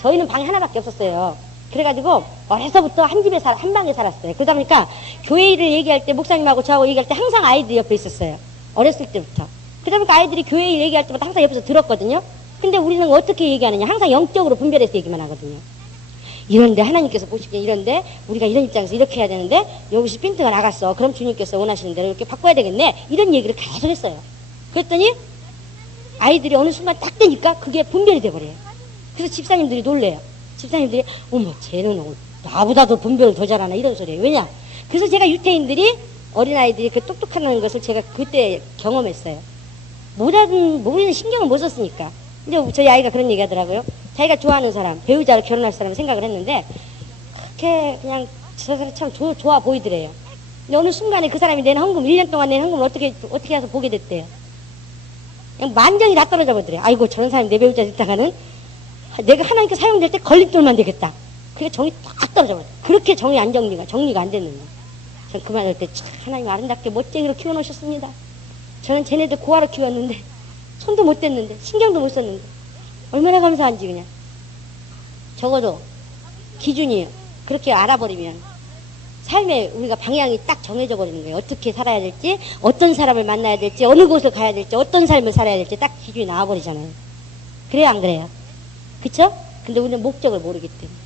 저희는 방이 하나밖에 없었어요. 그래가지고 어려서부터 한 집에 한 방에 살았어요. 그러다 보니까 교회 일을 얘기할 때 목사님하고 저하고 얘기할 때 항상 아이들이 옆에 있었어요. 어렸을 때부터. 그러다 보니까 아이들이 교회 일 얘기할 때마다 항상 옆에서 들었거든요. 근데 우리는 어떻게 얘기하느냐. 항상 영적으로 분별해서 얘기만 하거든요. 이런데 하나님께서 보시기에 이런데 우리가 이런 입장에서 이렇게 해야 되는데 여기서 핀트가 나갔어. 그럼 주님께서 원하시는 대로 이렇게 바꿔야 되겠네. 이런 얘기를 계속 했어요. 그랬더니 아이들이 어느 순간 딱 되니까 그게 분별이 돼버려요. 그래서 집사님들이 놀래요. 집사님들이 어머 쟤는 나보다도 분별을 더 잘하나 이런 소리예요. 왜냐? 그래서 제가 유태인들이 어린아이들이 그 똑똑하다는 것을 제가 그때 경험했어요. 모르는 신경을 못 썼으니까. 근데 저희 아이가 그런 얘기 하더라고요. 자기가 좋아하는 사람, 배우자로 결혼할 사람을 생각을 했는데 그렇게 그냥 저 사람이 참 좋아 보이더래요. 근데 어느 순간에 그 사람이 낸 헌금, 1년 동안 낸 헌금을 어떻게 해서 보게 됐대요. 그냥 만정이 다 떨어져 버리더래요. 아이고 저런 사람이 내 배우자 됐다가는 내가 하나님께 사용될 때 걸림돌만 되겠다. 그게 정이 딱 떨어져 버려요. 그렇게 정리가 안 됐는데. 전 그 말 할 때 참 하나님 아름답게 멋쟁이로 키워놓으셨습니다. 저는 쟤네들 고아로 키웠는데 손도 못 댔는데 신경도 못 썼는데 얼마나 감사한지 그냥. 적어도 기준이 그렇게 알아버리면 삶에 우리가 방향이 딱 정해져 버리는 거예요. 어떻게 살아야 될지, 어떤 사람을 만나야 될지, 어느 곳을 가야 될지, 어떤 삶을 살아야 될지 딱 기준이 나와버리잖아요. 그래요 안 그래요? 그쵸? 근데 우리는 목적을 모르기 때문에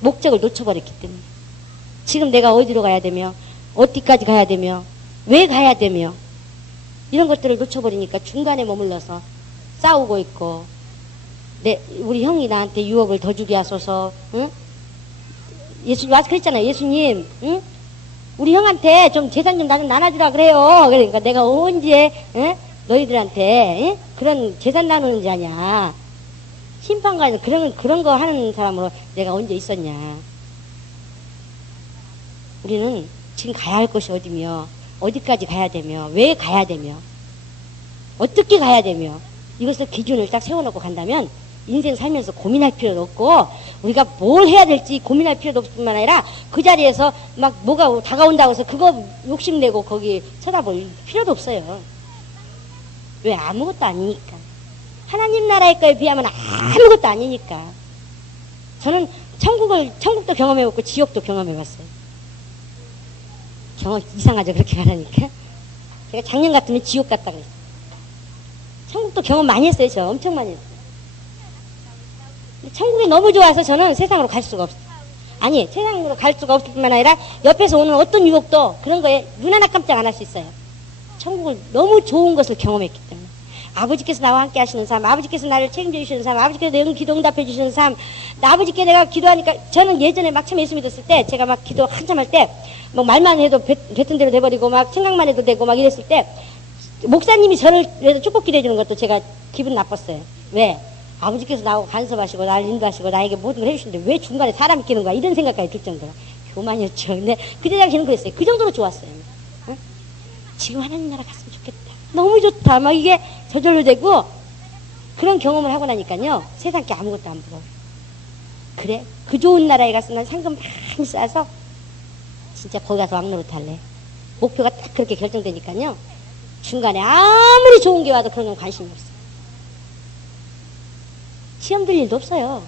목적을 놓쳐버렸기 때문에 지금 내가 어디로 가야 되며 어디까지 가야 되며 왜 가야 되며 이런 것들을 놓쳐버리니까 중간에 머물러서 싸우고 있고 우리 형이 나한테 유업을 더 주게 하소서. 응? 예수님 와서 그랬잖아요. 예수님 응? 우리 형한테 좀 재산 좀 나눠주라 그래요. 그러니까 내가 언제 응? 너희들한테 응? 그런 재산 나누는 자냐. 심판관에서 그런 거 하는 사람으로 내가 언제 있었냐. 우리는 지금 가야 할 곳이 어디며, 어디까지 가야 되며, 왜 가야 되며, 어떻게 가야 되며, 이것을 기준을 딱 세워놓고 간다면 인생 살면서 고민할 필요도 없고, 우리가 뭘 해야 될지 고민할 필요도 없을 뿐만 아니라 그 자리에서 막 뭐가 다가온다고 해서 그거 욕심내고 거기 쳐다볼 필요도 없어요. 왜? 아무것도 아니니까. 하나님 나라의 거에 비하면 아무것도 아니니까. 저는 천국도 경험해봤고 지옥도 경험해봤어요. 경험 이상하죠, 그렇게 말하니까. 제가 작년 같으면 지옥 갔다 그랬어요. 천국도 경험 많이 했어요. 저 엄청 많이 했어요. 근데 천국이 너무 좋아서 저는 세상으로 갈 수가 없어요. 아니, 세상으로 갈 수가 없을 뿐만 아니라 옆에서 오는 어떤 유혹도 그런 거에 눈 하나 깜짝 안 할 수 있어요. 천국을 너무 좋은 것을 경험했기 때문에. 아버지께서 나와 함께 하시는 삶, 아버지께서 나를 책임져 주시는 삶, 아버지께서 내 기도 응답해 주시는 삶, 아버지께 내가 기도하니까, 저는 예전에 막 처음 예수 믿었을 때, 제가 막 기도 한참 할 때, 막 말만 해도 뱉은 대로 돼버리고, 막 생각만 해도 되고, 막 이랬을 때, 목사님이 저를 위해서 축복 기도해 주는 것도 제가 기분 나빴어요. 왜? 아버지께서 나하고 간섭하시고, 나를 인도하시고, 나에게 모든 걸 해주시는데, 왜 중간에 사람이 끼는 거야? 이런 생각까지 들 정도로. 교만이었죠. 근데 그때 당시에는 그랬어요. 그 정도로 좋았어요. 응? 지금 하나님 나라 갔으면 좋겠다. 너무 좋다. 막 이게 저절로 되고, 그런 경험을 하고 나니까요, 세상 게 아무것도 안 부러워. 그래? 그 좋은 나라에 가서 난 상금 많이 쌓아서, 진짜 거기 가서 왕노릇 할래. 목표가 딱 그렇게 결정되니까요, 중간에 아무리 좋은 게 와도 그런 건 관심이 없어. 시험 들 일도 없어요.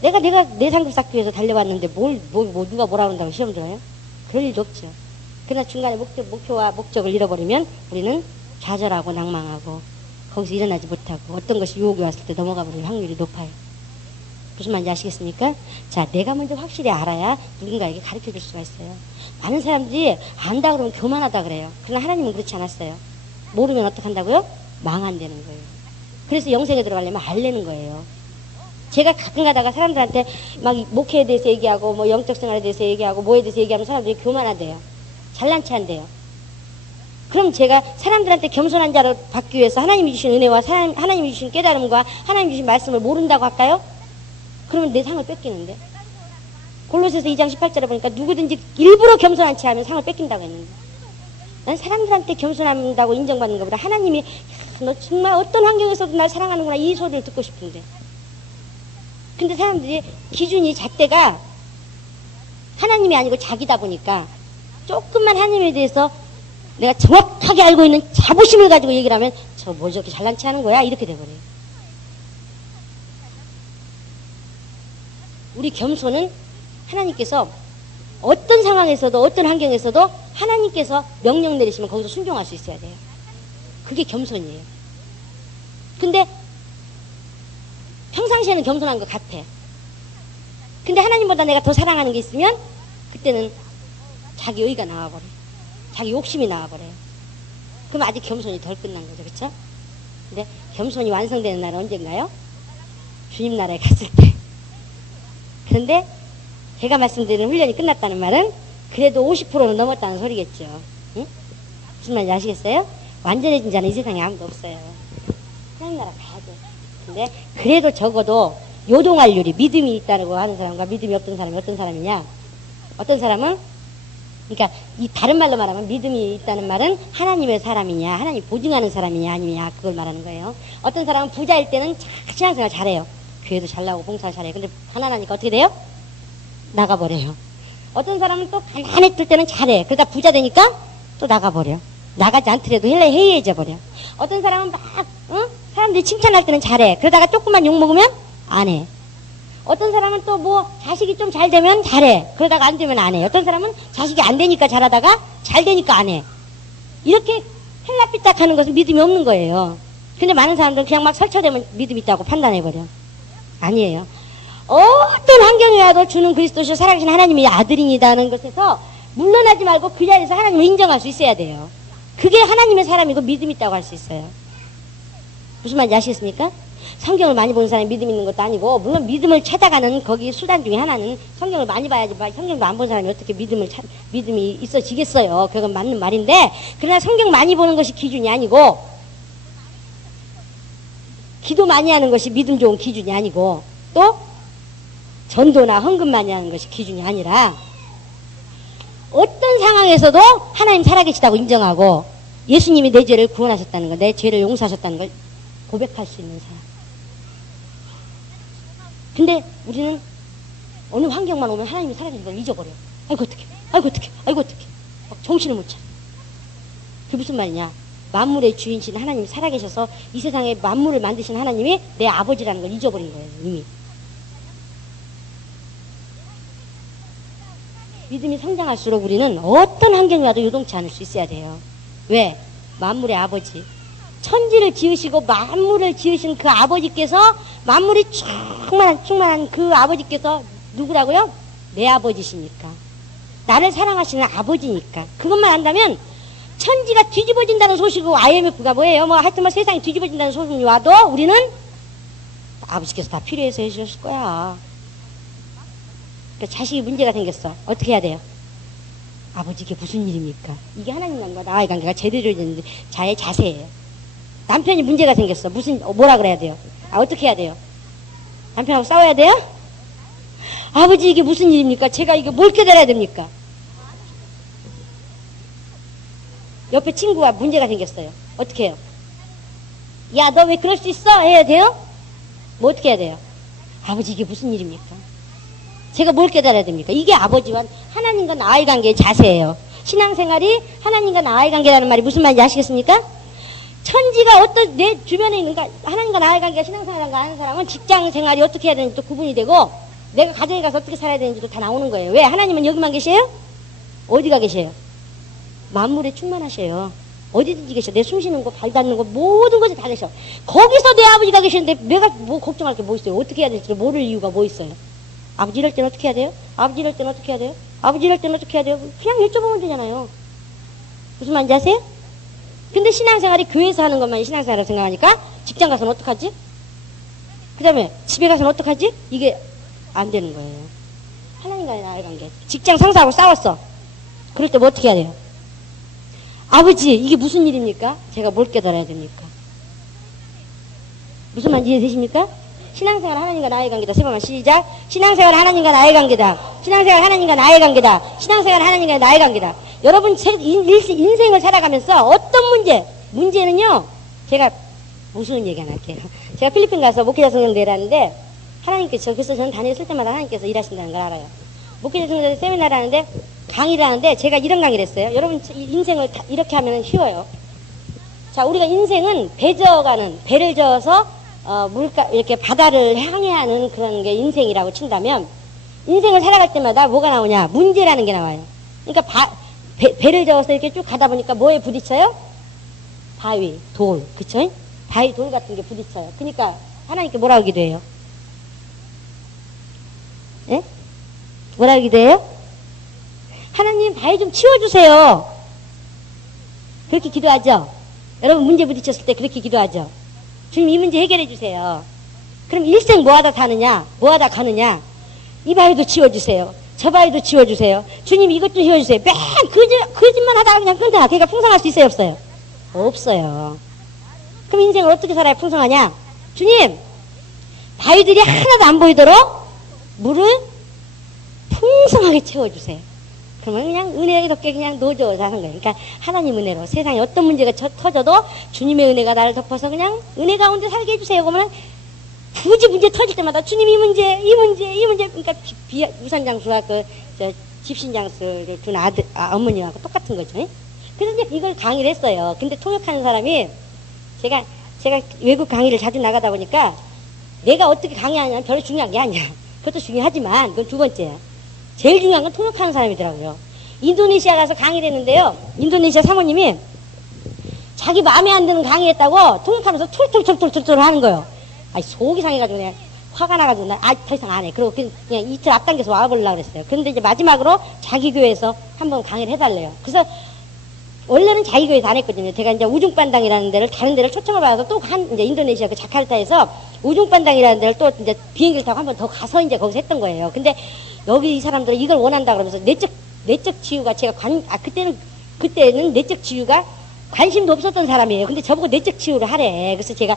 내가 내 상급 쌓기 위해서 달려왔는데 누가 뭐라 그런다고 시험 들어요? 그럴 일도 없죠. 그러나 중간에 목표와 목적을 잃어버리면 우리는 좌절하고 낭망하고 거기서 일어나지 못하고 어떤 것이 유혹이 왔을 때 넘어가 버릴 확률이 높아요. 무슨 말인지 아시겠습니까? 자, 내가 먼저 확실히 알아야 누군가에게 가르쳐 줄 수가 있어요. 많은 사람들이 안다 그러면 교만하다 그래요. 그러나 하나님은 그렇지 않았어요. 모르면 어떡한다고요? 망한다는 거예요. 그래서 영생에 들어가려면 알려는 거예요. 제가 가끔 가다가 사람들한테 막 목회에 대해서 얘기하고 뭐 영적 생활에 대해서 얘기하고 뭐에 대해서 얘기하면 사람들이 교만하대요. 잘난 체 한대요. 그럼 제가 사람들한테 겸손한 자로 받기 위해서 하나님이 주신 은혜와 하나님이 주신 깨달음과 하나님이 주신 말씀을 모른다고 할까요? 그러면 내 상을 뺏기는데. 골로새서 2장 18절에 보니까 누구든지 일부러 겸손한 체 하면 상을 뺏긴다고 했는데, 난 사람들한테 겸손한다고 인정받는 것보다 하나님이 야, 너 정말 어떤 환경에서도 날 사랑하는구나 이 소리를 듣고 싶은데. 근데 사람들이 기준이 잣대가 하나님이 아니고 자기다 보니까 조금만 하나님에 대해서 내가 정확하게 알고 있는 자부심을 가지고 얘기를 하면 저 뭘 저렇게 잘난 체 하는 거야? 이렇게 돼버려요. 우리 겸손은 하나님께서 어떤 상황에서도 어떤 환경에서도 하나님께서 명령 내리시면 거기서 순종할 수 있어야 돼요. 그게 겸손이에요. 근데 평상시에는 겸손한 것 같아. 근데 하나님보다 내가 더 사랑하는 게 있으면 그때는 자기 의가 나와버려요. 자기 욕심이 나와버려요. 그럼 아직 겸손이 덜 끝난 거죠. 그쵸? 근데 겸손이 완성되는 날은 언젠가요? 주님 나라에 갔을 때. 그런데 제가 말씀드리는 훈련이 끝났다는 말은 그래도 50%는 넘었다는 소리겠죠. 응? 무슨 말인지 아시겠어요? 완전해진 자는 이 세상에 아무도 없어요. 하나님 나라 가야 돼. 근데 그래도 적어도 요동할률이, 믿음이 있다고 하는 사람과 믿음이 없던 사람이 어떤 사람이냐? 어떤 사람은, 그러니까 이 다른 말로 말하면 믿음이 있다는 말은 하나님의 사람이냐, 하나님 보증하는 사람이냐 아니냐, 그걸 말하는 거예요. 어떤 사람은 부자일 때는 신앙생활 잘해요. 교회도 잘 나오고 봉사 잘해요. 근데 가난하니까 어떻게 돼요? 나가버려요. 어떤 사람은 또 가난했을 때는 잘해. 그러다 부자 되니까 또 나가버려. 나가지 않더라도 해이해져 버려. 어떤 사람은 막 사람들이 칭찬할 때는 잘해. 그러다가 조금만 욕먹으면 안 해. 어떤 사람은 또 뭐 자식이 좀 잘 되면 잘해. 그러다가 안 되면 안 해. 어떤 사람은 자식이 안 되니까 잘하다가 잘 되니까 안 해. 이렇게 헬라삐딱 하는 것은 믿음이 없는 거예요. 근데 많은 사람들은 그냥 막 설쳐되면 믿음 있다고 판단해버려. 아니에요. 어떤 환경이 와도 주는 그리스도시요 살아계신 하나님의 아들이니다는 것에서 물러나지 말고 그 자리에서 하나님을 인정할 수 있어야 돼요. 그게 하나님의 사람이고 믿음 있다고 할 수 있어요. 무슨 말인지 아시겠습니까? 성경을 많이 보는 사람이 믿음 있는 것도 아니고, 물론 믿음을 찾아가는 거기 수단 중에 하나는 성경을 많이 봐야지, 성경도 안 본 사람이 어떻게 믿음이 있어지겠어요. 그건 맞는 말인데, 그러나 성경 많이 보는 것이 기준이 아니고, 기도 많이 하는 것이 믿음 좋은 기준이 아니고, 또 전도나 헌금 많이 하는 것이 기준이 아니라 어떤 상황에서도 하나님 살아계시다고 인정하고 예수님이 내 죄를 구원하셨다는 거, 내 죄를 용서하셨다는 걸 고백할 수 있는 사람. 근데 우리는 어느 환경만 오면 하나님이 살아계신 걸 잊어버려. 아이고 어떡해, 아이고 어떡해, 아이고 어떡해. 막 정신을 못 차려. 그게 무슨 말이냐. 만물의 주인이신 하나님이 살아계셔서 이 세상에 만물을 만드신 하나님이 내 아버지라는 걸 잊어버린 거예요, 이미. 믿음이 성장할수록 우리는 어떤 환경이 와도 요동치 않을 수 있어야 돼요. 왜? 만물의 아버지. 천지를 지으시고 만물을 지으신 그 아버지께서, 만물이 충만한 그 아버지께서 누구라고요? 내 아버지시니까. 나를 사랑하시는 아버지니까. 그것만 안다면 천지가 뒤집어진다는 소식이고, IMF가 뭐예요? 뭐 하여튼 뭐 세상이 뒤집어진다는 소식이 와도 우리는 아버지께서 다 필요해서 해주셨을 거야. 그러니까 자식이 문제가 생겼어. 어떻게 해야 돼요? 아버지 이게 무슨 일입니까? 이게 하나님과 나와의 관계가 제대로 되는 자의 자세예요. 남편이 문제가 생겼어. 뭐라 그래야 돼요? 어떻게 해야 돼요? 남편하고 싸워야 돼요? 아버지 이게 무슨 일입니까? 제가 이게 뭘 깨달아야 됩니까? 옆에 친구가 문제가 생겼어요. 어떻게 해요? 야, 너 왜 그럴 수 있어? 해야 돼요? 뭐 어떻게 해야 돼요? 아버지 이게 무슨 일입니까? 제가 뭘 깨달아야 됩니까? 이게 아버지와 하나님과 나의 관계의 자세예요. 신앙생활이 하나님과 나의 관계라는 말이 무슨 말인지 아시겠습니까? 천지가 어떤 내 주변에 있는 하나님과 나의 관계가 신앙생활을 하는 사람은 직장생활이 어떻게 해야 되는지도 구분이 되고, 내가 가정에 가서 어떻게 살아야 되는지도 다 나오는 거예요. 왜? 하나님은 여기만 계세요? 어디가 계세요? 만물에 충만하셔요. 어디든지 계셔. 내 숨 쉬는 거, 발 닿는 거, 모든 것이 다 계셔. 거기서 내 아버지가 계시는데 내가 뭐 걱정할 게 뭐 있어요? 어떻게 해야 될지 모를 이유가 뭐 있어요? 아버지 이럴 때는 어떻게 해야 돼요? 아버지 이럴 때는 어떻게 해야 돼요? 아버지 이럴 때는 어떻게 해야 돼요? 그냥 여쭤보면 되잖아요. 무슨 말인지 아세요? 근데 신앙생활이 교회에서 하는 것만 신앙생활이라고 생각하니까 직장 가서는 어떡하지? 그 다음에 집에 가서는 어떡하지? 이게 안 되는 거예요. 하나님과의 나의 관계. 직장 상사하고 싸웠어. 그럴 때 뭐 어떻게 해야 돼요? 아버지 이게 무슨 일입니까? 제가 뭘 깨달아야 됩니까? 무슨 말인지 이해되십니까? 신앙생활 하나님과 나의 관계다. 세 번만 시작. 신앙생활 하나님과 나의 관계다. 신앙생활 하나님과 나의 관계다. 신앙생활 하나님과 나의 관계다. 여러분 인생을 살아가면서 어떤 문제는요, 제가 무슨 얘기 하나 할게요. 제가 필리핀 가서 목회자 성령대회를 하는데 하나님께서, 그래서 저는 다녔을 때마다 하나님께서 일하신다는 걸 알아요. 목회자 성령대회 세미나를 하는데 강의를 하는데 제가 이런 강의를 했어요. 여러분 인생을 이렇게 하면 쉬워요. 자, 우리가 인생은 배를 저어서 이렇게 바다를 향해하는 그런 게 인생이라고 친다면, 인생을 살아갈 때마다 뭐가 나오냐? 문제라는 게 나와요. 그러니까 배를 저어서 이렇게 쭉 가다 보니까 뭐에 부딪혀요? 바위, 돌, 그쵸? 바위, 돌 같은 게 부딪혀요. 그러니까 하나님께 뭐라 하기도 해요? 예? 뭐라 하기도 해요? 하나님 바위 좀 치워주세요. 그렇게 기도하죠? 여러분 문제 부딪혔을 때 그렇게 기도하죠? 주님 이 문제 해결해 주세요. 그럼 일생 뭐하다 사느냐? 뭐하다 가느냐? 이 바위도 치워주세요. 저 바위도 치워주세요. 주님 이것 좀 치워주세요. 맨 그 집만 하다가 그냥 끊다. 그러니까 풍성할 수 있어요? 없어요? 없어요. 그럼 인생을 어떻게 살아야 풍성하냐? 주님 바위들이 하나도 안 보이도록 물을 풍성하게 채워주세요. 그러면 그냥 은혜에 덮게 그냥 노져서 하는 거예요. 그러니까 하나님 은혜로 세상에 어떤 문제가 터져도 주님의 은혜가 나를 덮어서 그냥 은혜 가운데 살게 해주세요. 그러면 굳이 문제 터질 때마다 주님 이 문제 그러니까 우산장수가 집신장수를 둔 어머니하고 똑같은 거죠. 그래서 이제 이걸 강의를 했어요. 근데 통역하는 사람이 제가 외국 강의를 자주 나가다 보니까 내가 어떻게 강의하냐는 별로 중요한 게 아니야. 그것도 중요하지만 그건 두 번째야. 제일 중요한 건 통역하는 사람이더라고요. 인도네시아 가서 강의를 했는데요. 인도네시아 사모님이 자기 마음에 안 드는 강의했다고 통역하면서 툴툴툴툴툴 하는 거예요. 아니 속이 상해가지고 그냥 화가 나가지고 더 이상 안 해. 그리고 그냥 이틀 앞당겨서 와보려고 그랬어요. 그런데 이제 마지막으로 자기 교회에서 한번 강의를 해달래요. 그래서 원래는 자기 교회에서 안 했거든요. 제가 이제 우중반당이라는 데를 다른 데를 초청을 받아서 또 이제 인도네시아 그 자카르타에서 우중반당이라는 데를 또 이제 비행기를 타고 한번 더 가서 이제 거기서 했던 거예요. 근데 여기 이 사람들은 이걸 원한다 그러면서 내적 치유가 제가 그때는 내적 치유가 관심도 없었던 사람이에요. 근데 저보고 내적 치유를 하래. 그래서 제가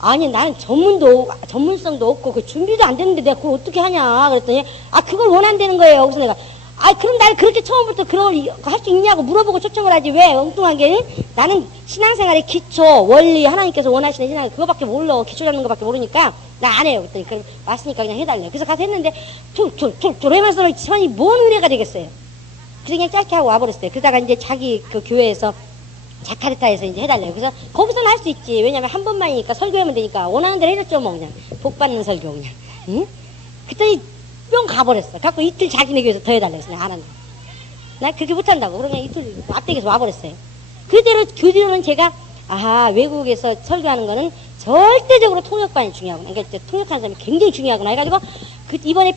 아니 나는 전문성도 없고 그 준비도 안 됐는데 내가 그걸 어떻게 하냐 그랬더니 그걸 원한다는 거예요. 그래서 내가 아, 그럼 날 그렇게 처음부터 그런 걸 할 수 있냐고 물어보고 초청을 하지. 왜 엉뚱하게? 나는 신앙생활의 기초, 원리, 하나님께서 원하시는 신앙, 그거밖에 몰라. 기초 잡는 거밖에 모르니까, 나 안 해요. 그랬더니, 그럼 왔으니까 그냥 해달래. 그래서 가서 했는데, 툴툴툴툴 해면서 지만이 뭔 은혜가 되겠어요. 그래서 그냥 짧게 하고 와버렸어요. 그러다가 이제 자기 그 교회에서, 자카르타에서 이제 해달래요. 그래서 거기서는 할 수 있지. 왜냐면 한 번만이니까 설교하면 되니까. 원하는 대로 해줬죠, 뭐, 그냥. 복 받는 설교, 그냥. 응? 그랬더니, 뿅 가버렸어. 갖고 이틀 자기네 교회에서 더 해달래. 그래서 안 한다. 나 그렇게 못한다고. 그러면 이틀 앞대기에서 와버렸어요. 그대로, 그대로는 제가, 아하, 외국에서 설교하는 거는 절대적으로 통역반이 중요하구나. 그러니까 통역하는 사람이 굉장히 중요하구나. 해가지고, 이번에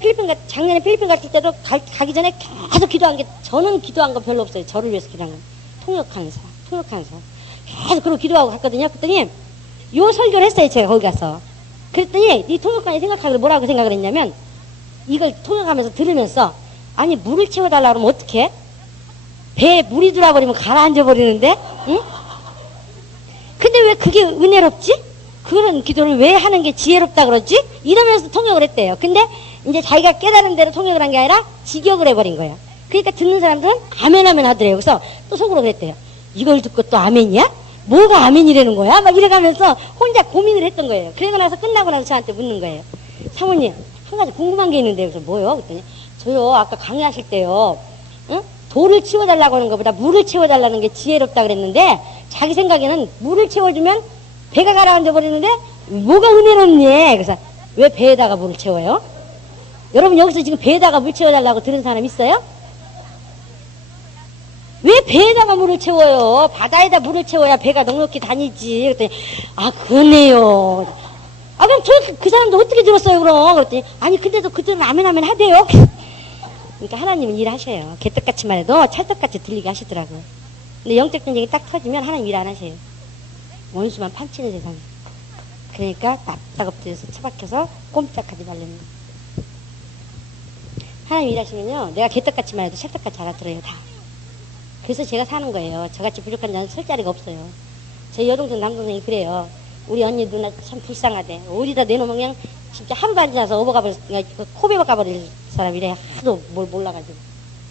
작년에 필리핀 갔을 때도 가기 전에 계속 기도한 게, 저는 기도한 거 별로 없어요. 저를 위해서 기도한 건. 통역하는 사람. 계속 그러고 기도하고 갔거든요. 그랬더니, 요 설교를 했어요. 제가 거기 가서. 그랬더니, 이 통역관이 생각하기를 뭐라고 생각을 했냐면, 이걸 통역하면서 들으면서, 아니 물을 채워달라 그러면 어떡해? 배에 물이 들어버리면 가라앉아 버리는데, 응? 근데 왜 그게 은혜롭지? 그런 기도를 왜 하는 게 지혜롭다 그러지? 이러면서 통역을 했대요. 근데 이제 자기가 깨달은 대로 통역을 한 게 아니라 직역을 해버린 거예요. 그러니까 듣는 사람들은 아멘 하더래요. 그래서 또 속으로 그랬대요. 이걸 듣고 또 아멘이야? 뭐가 아멘이라는 거야? 막 이래가면서 혼자 고민을 했던 거예요. 그러고 나서 끝나고 나서 저한테 묻는 거예요. 사모님, 한 가지 궁금한 게 있는데. 그래서 뭐요? 그랬더니, 저요, 아까 강의하실 때요, 응? 돌을 치워달라고 하는 것보다 물을 채워달라는 게 지혜롭다 그랬는데, 자기 생각에는 물을 채워주면 배가 가라앉아 버리는데, 뭐가 은혜롭니? 그래서, 왜 배에다가 물을 채워요? 여러분, 여기서 지금 배에다가 물 채워달라고 들은 사람 있어요? 왜 배에다가 물을 채워요? 바다에다 물을 채워야 배가 넉넉히 다니지. 그랬더니, 아, 그러네요. 아, 그럼 그 사람도 어떻게 들었어요, 그럼? 그랬더니, 아니, 근데도 그들은 아멘 하대요. 그러니까 하나님은 일하셔요. 개떡같이만 해도 찰떡같이 들리게 하시더라고요. 근데 영적 전쟁이 딱 터지면 하나님 일 안 하셔요. 원수만 판치는 세상. 그러니까 딱딱 엎드려서 처박혀서 꼼짝하지 말라는. 하나님 일하시면요, 내가 개떡같이만 해도 찰떡같이 알아들어요, 다. 그래서 제가 사는 거예요. 저같이 부족한 자는 설 자리가 없어요. 저희 여동생 남동생이 그래요. 우리 언니 누나 참 불쌍하대. 어디다 내놓으면 그냥 진짜 하루도 안 지나서 업어가버릴, 코베어 가버릴 사람이래. 하도 뭘 몰라가지고.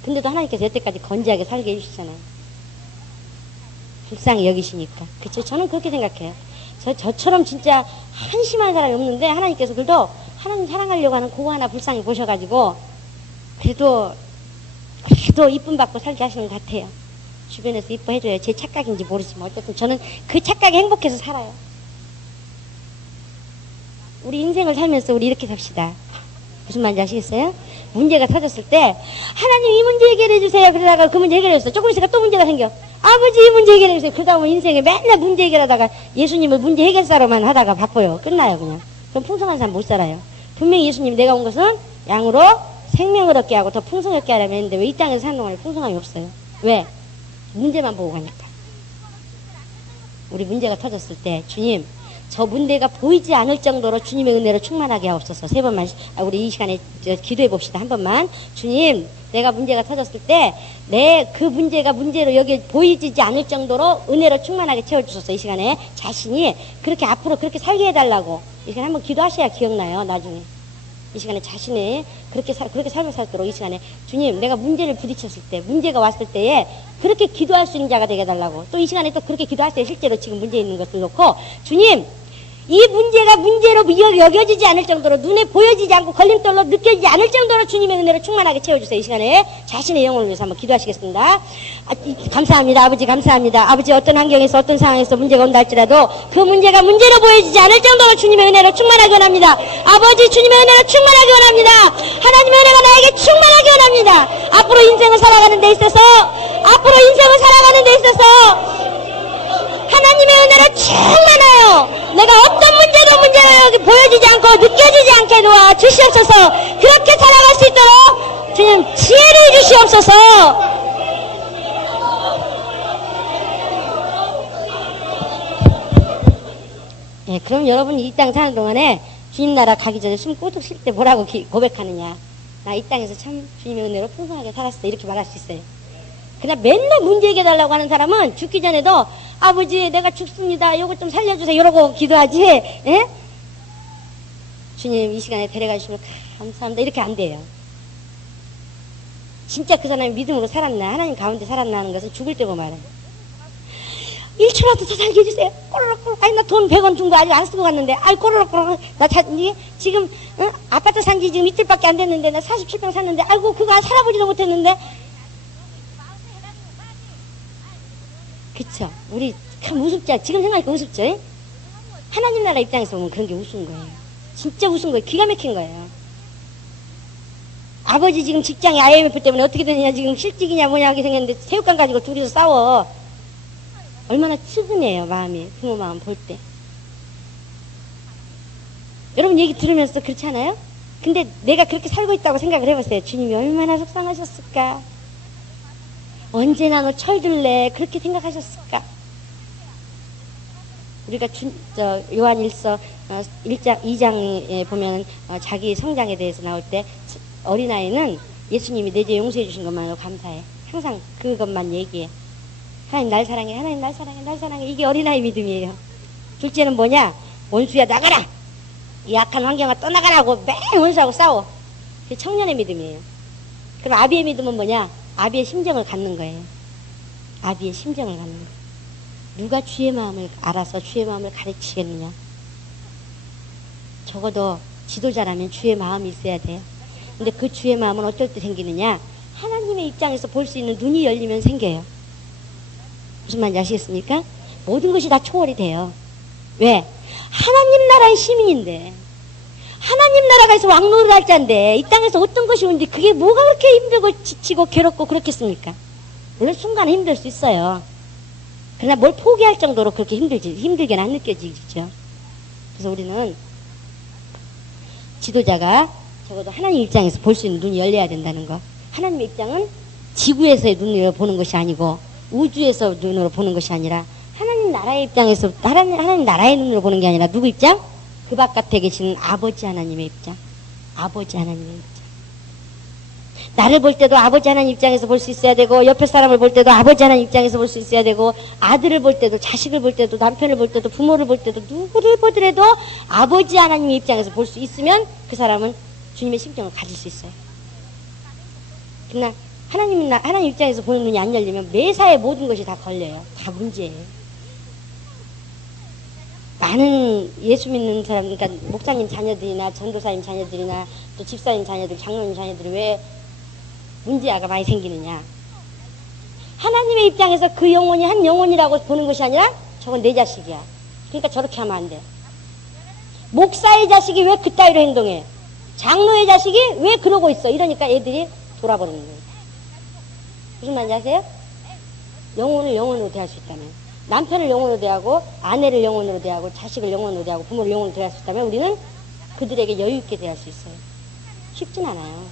근데도 하나님께서 여태까지 건지하게 살게 해주시잖아요. 불쌍히 여기시니까. 그쵸? 저는 그렇게 생각해요. 저처럼 진짜 한심한 사람이 없는데 하나님께서 그래도 하나님 사랑하려고 하는 그거 하나 불쌍히 보셔가지고 그래도 이쁨 받고 살게 하시는 것 같아요. 주변에서 이뻐해줘요. 제 착각인지 모르지만 어쨌든 저는 그 착각에 행복해서 살아요. 우리 인생을 살면서 우리 이렇게 삽시다. 무슨 말인지 아시겠어요? 문제가 터졌을 때 하나님 이 문제 해결해 주세요. 그러다가 그 문제 해결해 주세요. 조금 있으니까 또 문제가 생겨. 아버지 이 문제 해결해 주세요. 그러다 보면 인생에 맨날 문제 해결하다가 예수님을 문제 해결사로만 하다가 바빠요. 끝나요 그냥. 그럼 풍성한 사람 못 살아요. 분명히 예수님 내가 온 것은 양으로 생명을 얻게 하고 더 풍성하게 하려면 했는데 왜 이 땅에서 사는 동안에 풍성함이 없어요? 왜? 문제만 보고 가니까. 우리 문제가 터졌을 때 주님 저 문제가 보이지 않을 정도로 주님의 은혜로 충만하게 하옵소서. 세 번만 우리 이 시간에 기도해 봅시다. 한 번만. 주님 내가 문제가 터졌을 때 내 그 문제가 문제로 여기 보이지 않을 정도로 은혜로 충만하게 채워주소서. 이 시간에 자신이 그렇게 앞으로 그렇게 살게 해달라고 이 시간에 한번 기도하셔야 기억나요. 나중에 이 시간에 자신이 그렇게 삶을 살도록 이 시간에 주님 내가 문제를 부딪혔을 때 문제가 왔을 때에 그렇게 기도할 수 있는 자가 되게 해달라고. 또 이 시간에 또 그렇게 기도하세요. 실제로 지금 문제 있는 것을 놓고 주님 이 문제가 문제로 여겨지지 않을 정도로 눈에 보여지지 않고 걸림돌로 느껴지지 않을 정도로 주님의 은혜로 충만하게 채워주세요. 이 시간에 자신의 영혼을 위해서 한번 기도하시겠습니다. 감사합니다. 아버지 감사합니다. 아버지 어떤 환경에서 어떤 상황에서 문제가 온다 할지라도 그 문제가 문제로 보여지지 않을 정도로 주님의 은혜로 충만하게 원합니다. 아버지 주님의 은혜로 충만하게 원합니다. 하나님의 은혜가 나에게 충만하게 원합니다. 앞으로 인생을 살아가는 데 있어서 하나님의 은혜로 충만하여 내가 어떤 문제로 여기 보여지지 않고 느껴지지 않게 도와 주시옵소서. 그렇게 살아갈 수 있도록 주님 지혜를 주시옵소서. 예, 그럼 여러분이 이 땅 사는 동안에 주님 나라 가기 전에 숨 꼬득 쉴 때 뭐라고 고백하느냐. 나 이 땅에서 참 주님의 은혜로 풍성하게 살았어. 이렇게 말할 수 있어요. 그냥 맨날 문제 해결하려고 하는 사람은 죽기 전에도 아버지 내가 죽습니다. 요거 좀 살려주세요. 이러고 기도하지. 예? 주님 이 시간에 데려가 주시면 감사합니다. 이렇게 안 돼요. 진짜 그 사람이 믿음으로 살았나, 하나님 가운데 살았나 하는 것은 죽을 때고 말해. 1초라도 더 살게 해주세요. 꼬르륵. 아니, 나 돈 100원 준 거 아직 안 쓰고 갔는데, 아이, 꼬르륵. 지금, 아파트 산지 지금 이틀밖에 안 됐는데, 나 47평 샀는데, 아이고, 그거 살아보지도 못했는데. 그쵸. 우리 참 우습죠. 지금 생각하니까 우습죠. 하나님 나라 입장에서 보면 그런 게 우스운 거예요. 진짜 우스운 거예요. 기가 막힌 거예요. 아버지 지금 직장에 IMF 때문에 어떻게 되느냐, 지금 실직이냐 뭐냐 하게 생겼는데, 새우깡 가지고 둘이서 싸워. 얼마나 측은해요, 마음이. 부모 마음 볼 때. 여러분 얘기 들으면서 그렇지 않아요? 근데 내가 그렇게 살고 있다고 생각을 해보세요. 주님이 얼마나 속상하셨을까? 언제나 너 철들래? 그렇게 생각하셨을까? 우리가 요한 1서 2장에 보면 자기 성장에 대해서 나올 때 어린아이는 예수님이 내 죄 용서해 주신 것만으로 감사해. 항상 그것만 얘기해. 하나님 날 사랑해, 하나님 날 사랑해, 날 사랑해. 이게 어린아이 믿음이에요. 둘째는 뭐냐? 원수야 나가라! 이 악한 환경아 떠나가라고 매일 원수하고 싸워. 그게 청년의 믿음이에요. 그럼 아비의 믿음은 뭐냐? 아비의 심정을 갖는 거예요. 아비의 심정을 갖는 거예요. 누가 주의 마음을 알아서 주의 마음을 가르치겠느냐? 적어도 지도자라면 주의 마음이 있어야 돼요. 근데 그 주의 마음은 어떨 때 생기느냐? 하나님의 입장에서 볼 수 있는 눈이 열리면 생겨요. 무슨 말인지 아시겠습니까? 모든 것이 다 초월이 돼요. 왜? 하나님 나라의 시민인데, 하나님 나라가 있어 왕노를 할 자인데, 이 땅에서 어떤 것이 오는데 그게 뭐가 그렇게 힘들고 지치고 괴롭고 그렇겠습니까? 물론 순간은 힘들 수 있어요. 그러나 뭘 포기할 정도로 그렇게 힘들게는 안 느껴지죠. 그래서 우리는 지도자가 적어도 하나님 입장에서 볼 수 있는 눈이 열려야 된다는 거. 하나님의 입장은 지구에서의 눈으로 보는 것이 아니고 우주에서 눈으로 보는 것이 아니라 하나님 나라의 입장에서 하나님 나라의 눈으로 보는 게 아니라 누구 입장? 그 바깥에 계시는 아버지 하나님의 입장. 아버지 하나님의 입장. 나를 볼 때도 아버지 하나님 입장에서 볼 수 있어야 되고, 옆에 사람을 볼 때도 아버지 하나님 입장에서 볼 수 있어야 되고, 아들을 볼 때도, 자식을 볼 때도, 남편을 볼 때도, 부모를 볼 때도, 누구를 보더라도 아버지 하나님의 입장에서 볼 수 있으면 그 사람은 주님의 심정을 가질 수 있어요. 그러나 하나님 입장에서 보는 눈이 안 열리면 매사에 모든 것이 다 걸려요. 다 문제예요. 많은 예수 믿는 사람, 그러니까 목사님 자녀들이나 전도사님 자녀들이나 또 집사님 자녀들, 장로님 자녀들이 왜 문제가 많이 생기느냐? 하나님의 입장에서 그 영혼이 한 영혼이라고 보는 것이 아니라 저건 내 자식이야. 그러니까 저렇게 하면 안 돼. 목사의 자식이 왜 그따위로 행동해? 장로의 자식이 왜 그러고 있어? 이러니까 애들이 돌아버리는 거예요. 무슨 말인지 아세요? 영혼을 영혼으로 대할 수 있다면, 남편을 영혼으로 대하고, 아내를 영혼으로 대하고, 자식을 영혼으로 대하고, 부모를 영혼으로 대할 수 있다면 우리는 그들에게 여유 있게 대할 수 있어요. 쉽진 않아요.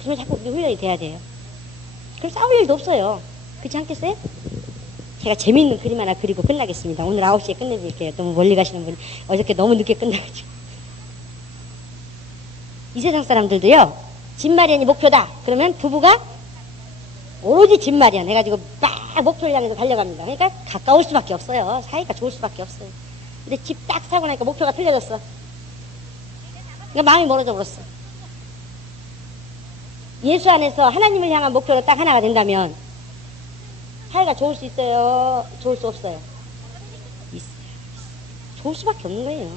그러면 자꾸 우리 훈련이 돼야 돼요. 그럼 싸울 일도 없어요. 그렇지 않겠어요? 제가 재미있는 그림 하나 그리고 끝나겠습니다. 오늘 9시에 끝내드릴게요. 너무 멀리 가시는 분이 어저께 너무 늦게 끝나가지고. 이 세상 사람들도요, 집마련이 목표다 그러면 부부가 오로지 집마련 해가지고 막 목표를 향해서 달려갑니다. 그러니까 가까울 수밖에 없어요. 사이가 좋을 수밖에 없어요. 근데 집 딱 사고 나니까 목표가 틀려졌어. 그러니까 마음이 멀어져 버렸어. 예수 안에서 하나님을 향한 목표로 딱 하나가 된다면 사이가 좋을 수 있어요? 좋을 수 없어요? 있어요. 좋을 수밖에 없는 거예요.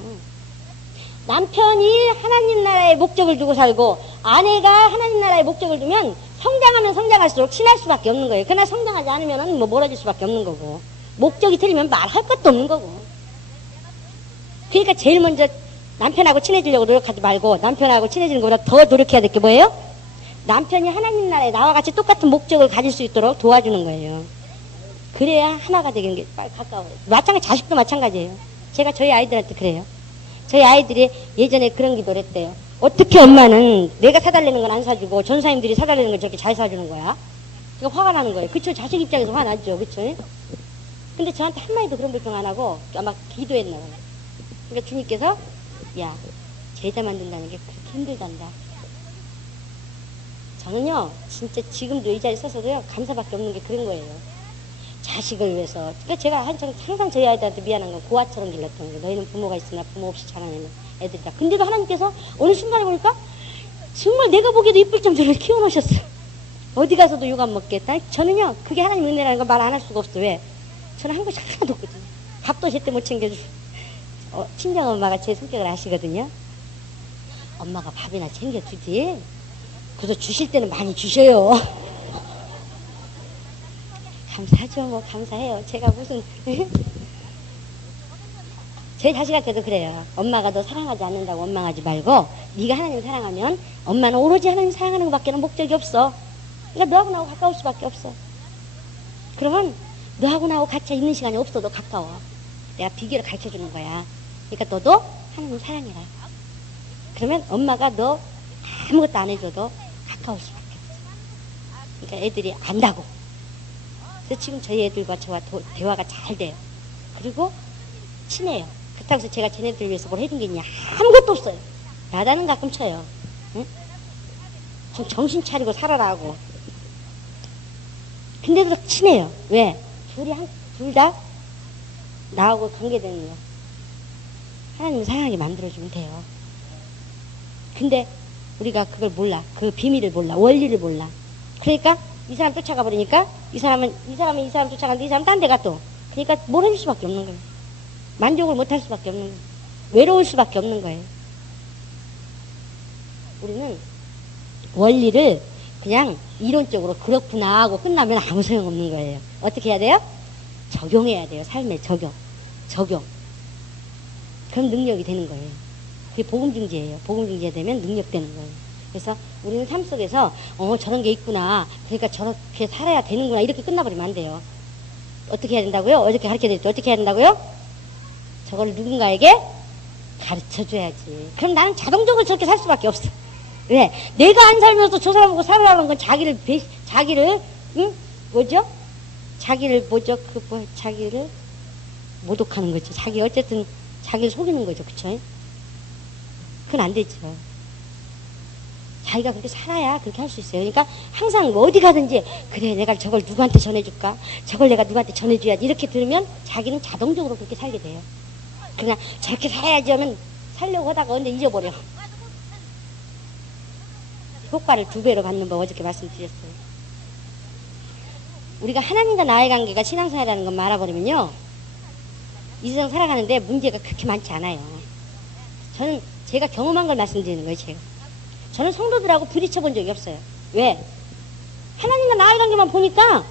남편이 하나님 나라의 목적을 두고 살고 아내가 하나님 나라의 목적을 두면 성장하면 성장할수록 친할 수밖에 없는 거예요. 그러나 성장하지 않으면 뭐 멀어질 수밖에 없는 거고, 목적이 틀리면 말할 것도 없는 거고. 그러니까 제일 먼저 남편하고 친해지려고 노력하지 말고 남편하고 친해지는 것보다 더 노력해야 될 게 뭐예요? 남편이 하나님 나라에 나와 같이 똑같은 목적을 가질 수 있도록 도와주는 거예요. 그래야 하나가 되는 게 빨리 가까워요. 마찬가지, 자식도 마찬가지예요. 제가 저희 아이들한테 그래요. 저희 아이들이 예전에 그런 기도를 했대요. 어떻게 엄마는 내가 사달라는 건 안 사주고 전사님들이 사달라는 걸 저렇게 잘 사주는 거야? 그러니까 화가 나는 거예요. 그쵸? 자식 입장에서 화나죠. 그쵸? 근데 저한테 한마디도 그런 불평 안 하고 아마 기도했나 봐요. 그러니까 주님께서 야, 제자 만든다는 게 그렇게 힘들단다. 저는요, 진짜 지금도 이 자리에 서서도요, 감사밖에 없는 게 그런 거예요. 자식을 위해서. 그러니까 제가 항상 저희 아이들한테 미안한 건 고아처럼 길렀던 거예요. 너희는 부모가 있으나 부모 없이 자라는 애들이다. 근데도 하나님께서 어느 순간에 보니까 정말 내가 보기에도 이쁠 정도로 키워놓으셨어요. 어디 가서도 욕 안 먹겠다. 저는요, 그게 하나님 은혜라는 걸 말 안 할 수가 없어. 왜? 저는 한 것이 하나도 없거든요. 밥도 제때 못 챙겨주고. 친정엄마가 제 성격을 아시거든요. 엄마가 밥이나 챙겨주지. 그래서 주실 때는 많이 주셔요. 감사하죠. 뭐 감사해요. 제가 무슨 제 자식한테도 그래요. 엄마가 너 사랑하지 않는다고 원망하지 말고 네가 하나님 사랑하면 엄마는 오로지 하나님 사랑하는 것밖에 목적이 없어. 그러니까 너하고 나하고 가까울 수밖에 없어. 그러면 너하고 나하고 같이 있는 시간이 없어도 가까워. 내가 비결을 가르쳐주는 거야. 그러니까 너도 하나님 사랑해라. 그러면 엄마가 너 아무것도 안 해줘도 가까울 수밖에 없어. 그러니까 애들이 안다고. 그래서 지금 저희 애들과 저와 대화가 잘 돼요. 그리고 친해요. 그렇다고 해서 제가 쟤네들 위해서 뭘 해준 게 있냐? 아무것도 없어요. 야단은 가끔 쳐요. 응? 좀 정신 차리고 살아라 하고. 근데도 친해요. 왜? 둘 다 나하고 관계되는 거. 하나님 사랑하게 만들어주면 돼요. 근데 우리가 그걸 몰라. 그 비밀을 몰라. 원리를 몰라. 그러니까 이 사람 쫓아가 버리니까 이 사람은 이 사람 쫓아가는데 이 사람 딴 데 가 또. 그러니까 뭘 해줄 수밖에 없는 거예요. 만족을 못 할 수밖에 없는 거예요. 외로울 수밖에 없는 거예요. 우리는 원리를 그냥 이론적으로 그렇구나 하고 끝나면 아무 소용없는 거예요. 어떻게 해야 돼요? 적용해야 돼요. 삶에 적용. 그럼 능력이 되는 거예요. 그게 복음증지예요. 복음증지가 되면 능력되는 거예요. 그래서 우리는 삶 속에서 저런 게 있구나. 그러니까 저렇게 살아야 되는구나. 이렇게 끝나버리면 안 돼요. 어떻게 해야 된다고요? 어저께 가르쳐드렸죠. 어떻게 해야 된다고요? 저걸 누군가에게 가르쳐줘야지. 그럼 나는 자동적으로 저렇게 살 수밖에 없어. 왜? 내가 안 살면서 저 사람하고 살아라는 건 자기를 자기를 모독하는 거죠. 어쨌든 자기를 속이는 거죠. 그쵸? 그건 안 되죠. 자기가 그렇게 살아야 그렇게 할 수 있어요. 그러니까 항상 어디 가든지 그래 내가 저걸 누구한테 전해줄까? 저걸 내가 누구한테 전해줘야지. 이렇게 들으면 자기는 자동적으로 그렇게 살게 돼요. 그냥 저렇게 살아야지 하면 살려고 하다가 언제 잊어버려. 효과를 2배로 받는 법 어저께 말씀드렸어요. 우리가 하나님과 나의 관계가 신앙생활이라는 것만 알아버리면요. 이 세상 살아가는데 문제가 그렇게 많지 않아요. 저는 제가 경험한 걸 말씀드리는 거예요. 저는 성도들하고 부딪혀 본 적이 없어요. 왜? 하나님과 나의 관계만 보니까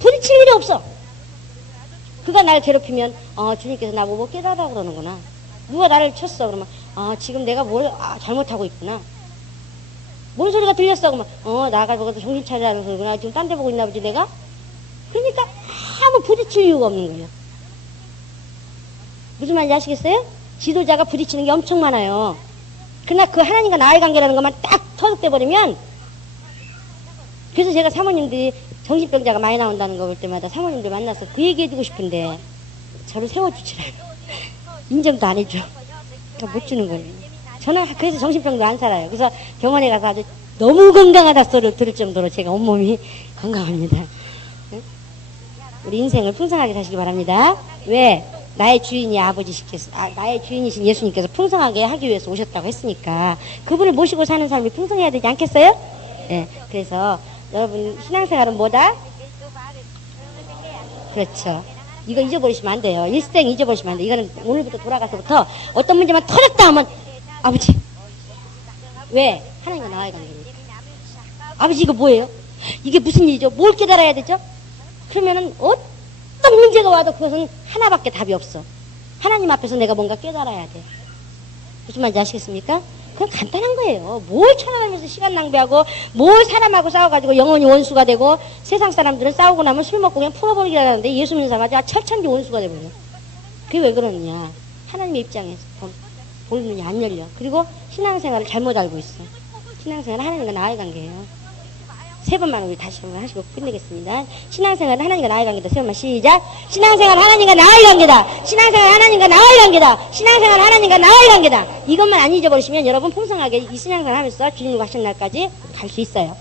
부딪힐 일이 없어. 그가 날 괴롭히면 주님께서 나보고 깨달으라고 그러는구나. 누가 나를 쳤어 그러면 지금 내가 뭘 잘못하고 있구나. 뭔 소리가 들렸어 그러면 나가 보고도 정신 차리라는 소리구나. 지금 딴 데 보고 있나 보지 내가. 그러니까 아무 부딪힐 이유가 없는 거예요. 무슨 말인지 아시겠어요? 지도자가 부딪히는 게 엄청 많아요. 그러나 그 하나님과 나의 관계라는 것만 딱 터득돼 버리면. 그래서 제가 사모님들이 정신병자가 많이 나온다는 거 볼 때마다 사모님들 만나서 그 얘기 해주고 싶은데 저를 세워주질 않아요. 인정도 안 해줘. 그러니까 못 주는 거예요. 저는 그래서 정신병도 안 살아요. 그래서 병원에 가서 아주 너무 건강하다 소리를 들을 정도로 제가 온몸이 건강합니다. 우리 인생을 풍성하게 사시기 바랍니다. 왜? 나의 주인이신 예수님께서 풍성하게 하기 위해서 오셨다고 했으니까 그분을 모시고 사는 삶이 풍성해야 되지 않겠어요? 네. 그래서 여러분 신앙생활은 뭐다? 그렇죠. 이거 잊어버리시면 안 돼요. 일생 잊어버리시면 안 돼요. 이거는 오늘부터 돌아가서부터 어떤 문제만 터졌다 하면 아버지 왜? 하나님과 나와야 관계입니다. 아버지 이거 뭐예요? 이게 무슨 일이죠? 뭘 깨달아야 되죠? 그러면은 어떤 문제가 와도 그것은 하나밖에 답이 없어. 하나님 앞에서 내가 뭔가 깨달아야 돼. 무슨 말인지 아시겠습니까? 그건 간단한 거예요. 뭘 천하다니면서 시간 낭비하고 뭘 사람하고 싸워가지고 영원히 원수가 되고 세상 사람들은 싸우고 나면 술 먹고 그냥 풀어버리기라는데 예수 믿는 사람 아주 철천지 원수가 돼버려. 그게 왜 그러느냐. 하나님의 입장에서 볼 눈이 안 열려. 그리고 신앙생활을 잘못 알고 있어. 신앙생활은 하나님과 나의 관계예요. 3번만 우리 다시 한번 하시고 끝내겠습니다. 신앙생활은 하나님과 나의 관계다. 3번만 시작. 신앙생활은 하나님과 나의 관계다. 신앙생활은 하나님과 나의 관계다. 신앙생활은 하나님과 나의 관계다. 이것만 안 잊어버리시면 여러분 풍성하게 이 신앙생활 하면서 주님과 하시는 날까지 갈 수 있어요.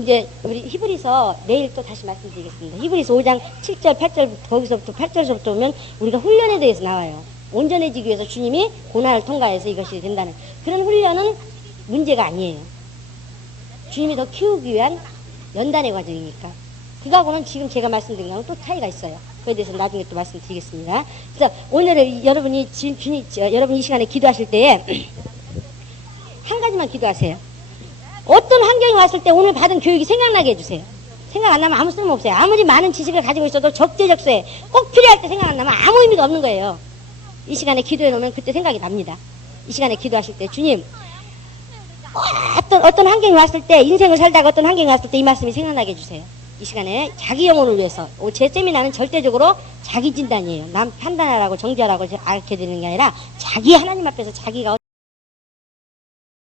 이제 우리 히브리서 내일 또 다시 말씀드리겠습니다. 히브리서 5장 7절 8절 거기서부터 8절서부터 오면 우리가 훈련에 대해서 나와요. 온전해지기 위해서 주님이 고난을 통과해서 이것이 된다는 그런 훈련은 문제가 아니에요. 주님이 더 키우기 위한 연단의 과정이니까. 그거하고는 지금 제가 말씀드린 거하고 또 차이가 있어요. 그에 대해서 나중에 또 말씀드리겠습니다. 그래서 오늘은 여러분이 여러분 이 시간에 기도하실 때에 한 가지만 기도하세요. 어떤 환경이 왔을 때 오늘 받은 교육이 생각나게 해주세요. 생각 안 나면 아무 쓸모 없어요. 아무리 많은 지식을 가지고 있어도 적재적소에 꼭 필요할 때 생각 안 나면 아무 의미가 없는 거예요. 이 시간에 기도해 놓으면 그때 생각이 납니다. 이 시간에 기도하실 때 주님, 어떤 환경이 왔을 때, 인생을 살다가 어떤 환경이 왔을 때 이 말씀이 생각나게 해주세요. 이 시간에 자기 영혼을 위해서, 제 세미나는 절대적으로 자기 진단이에요. 남 판단하라고 정죄하라고 이렇게 되는 게 아니라 자기 하나님 앞에서 자기가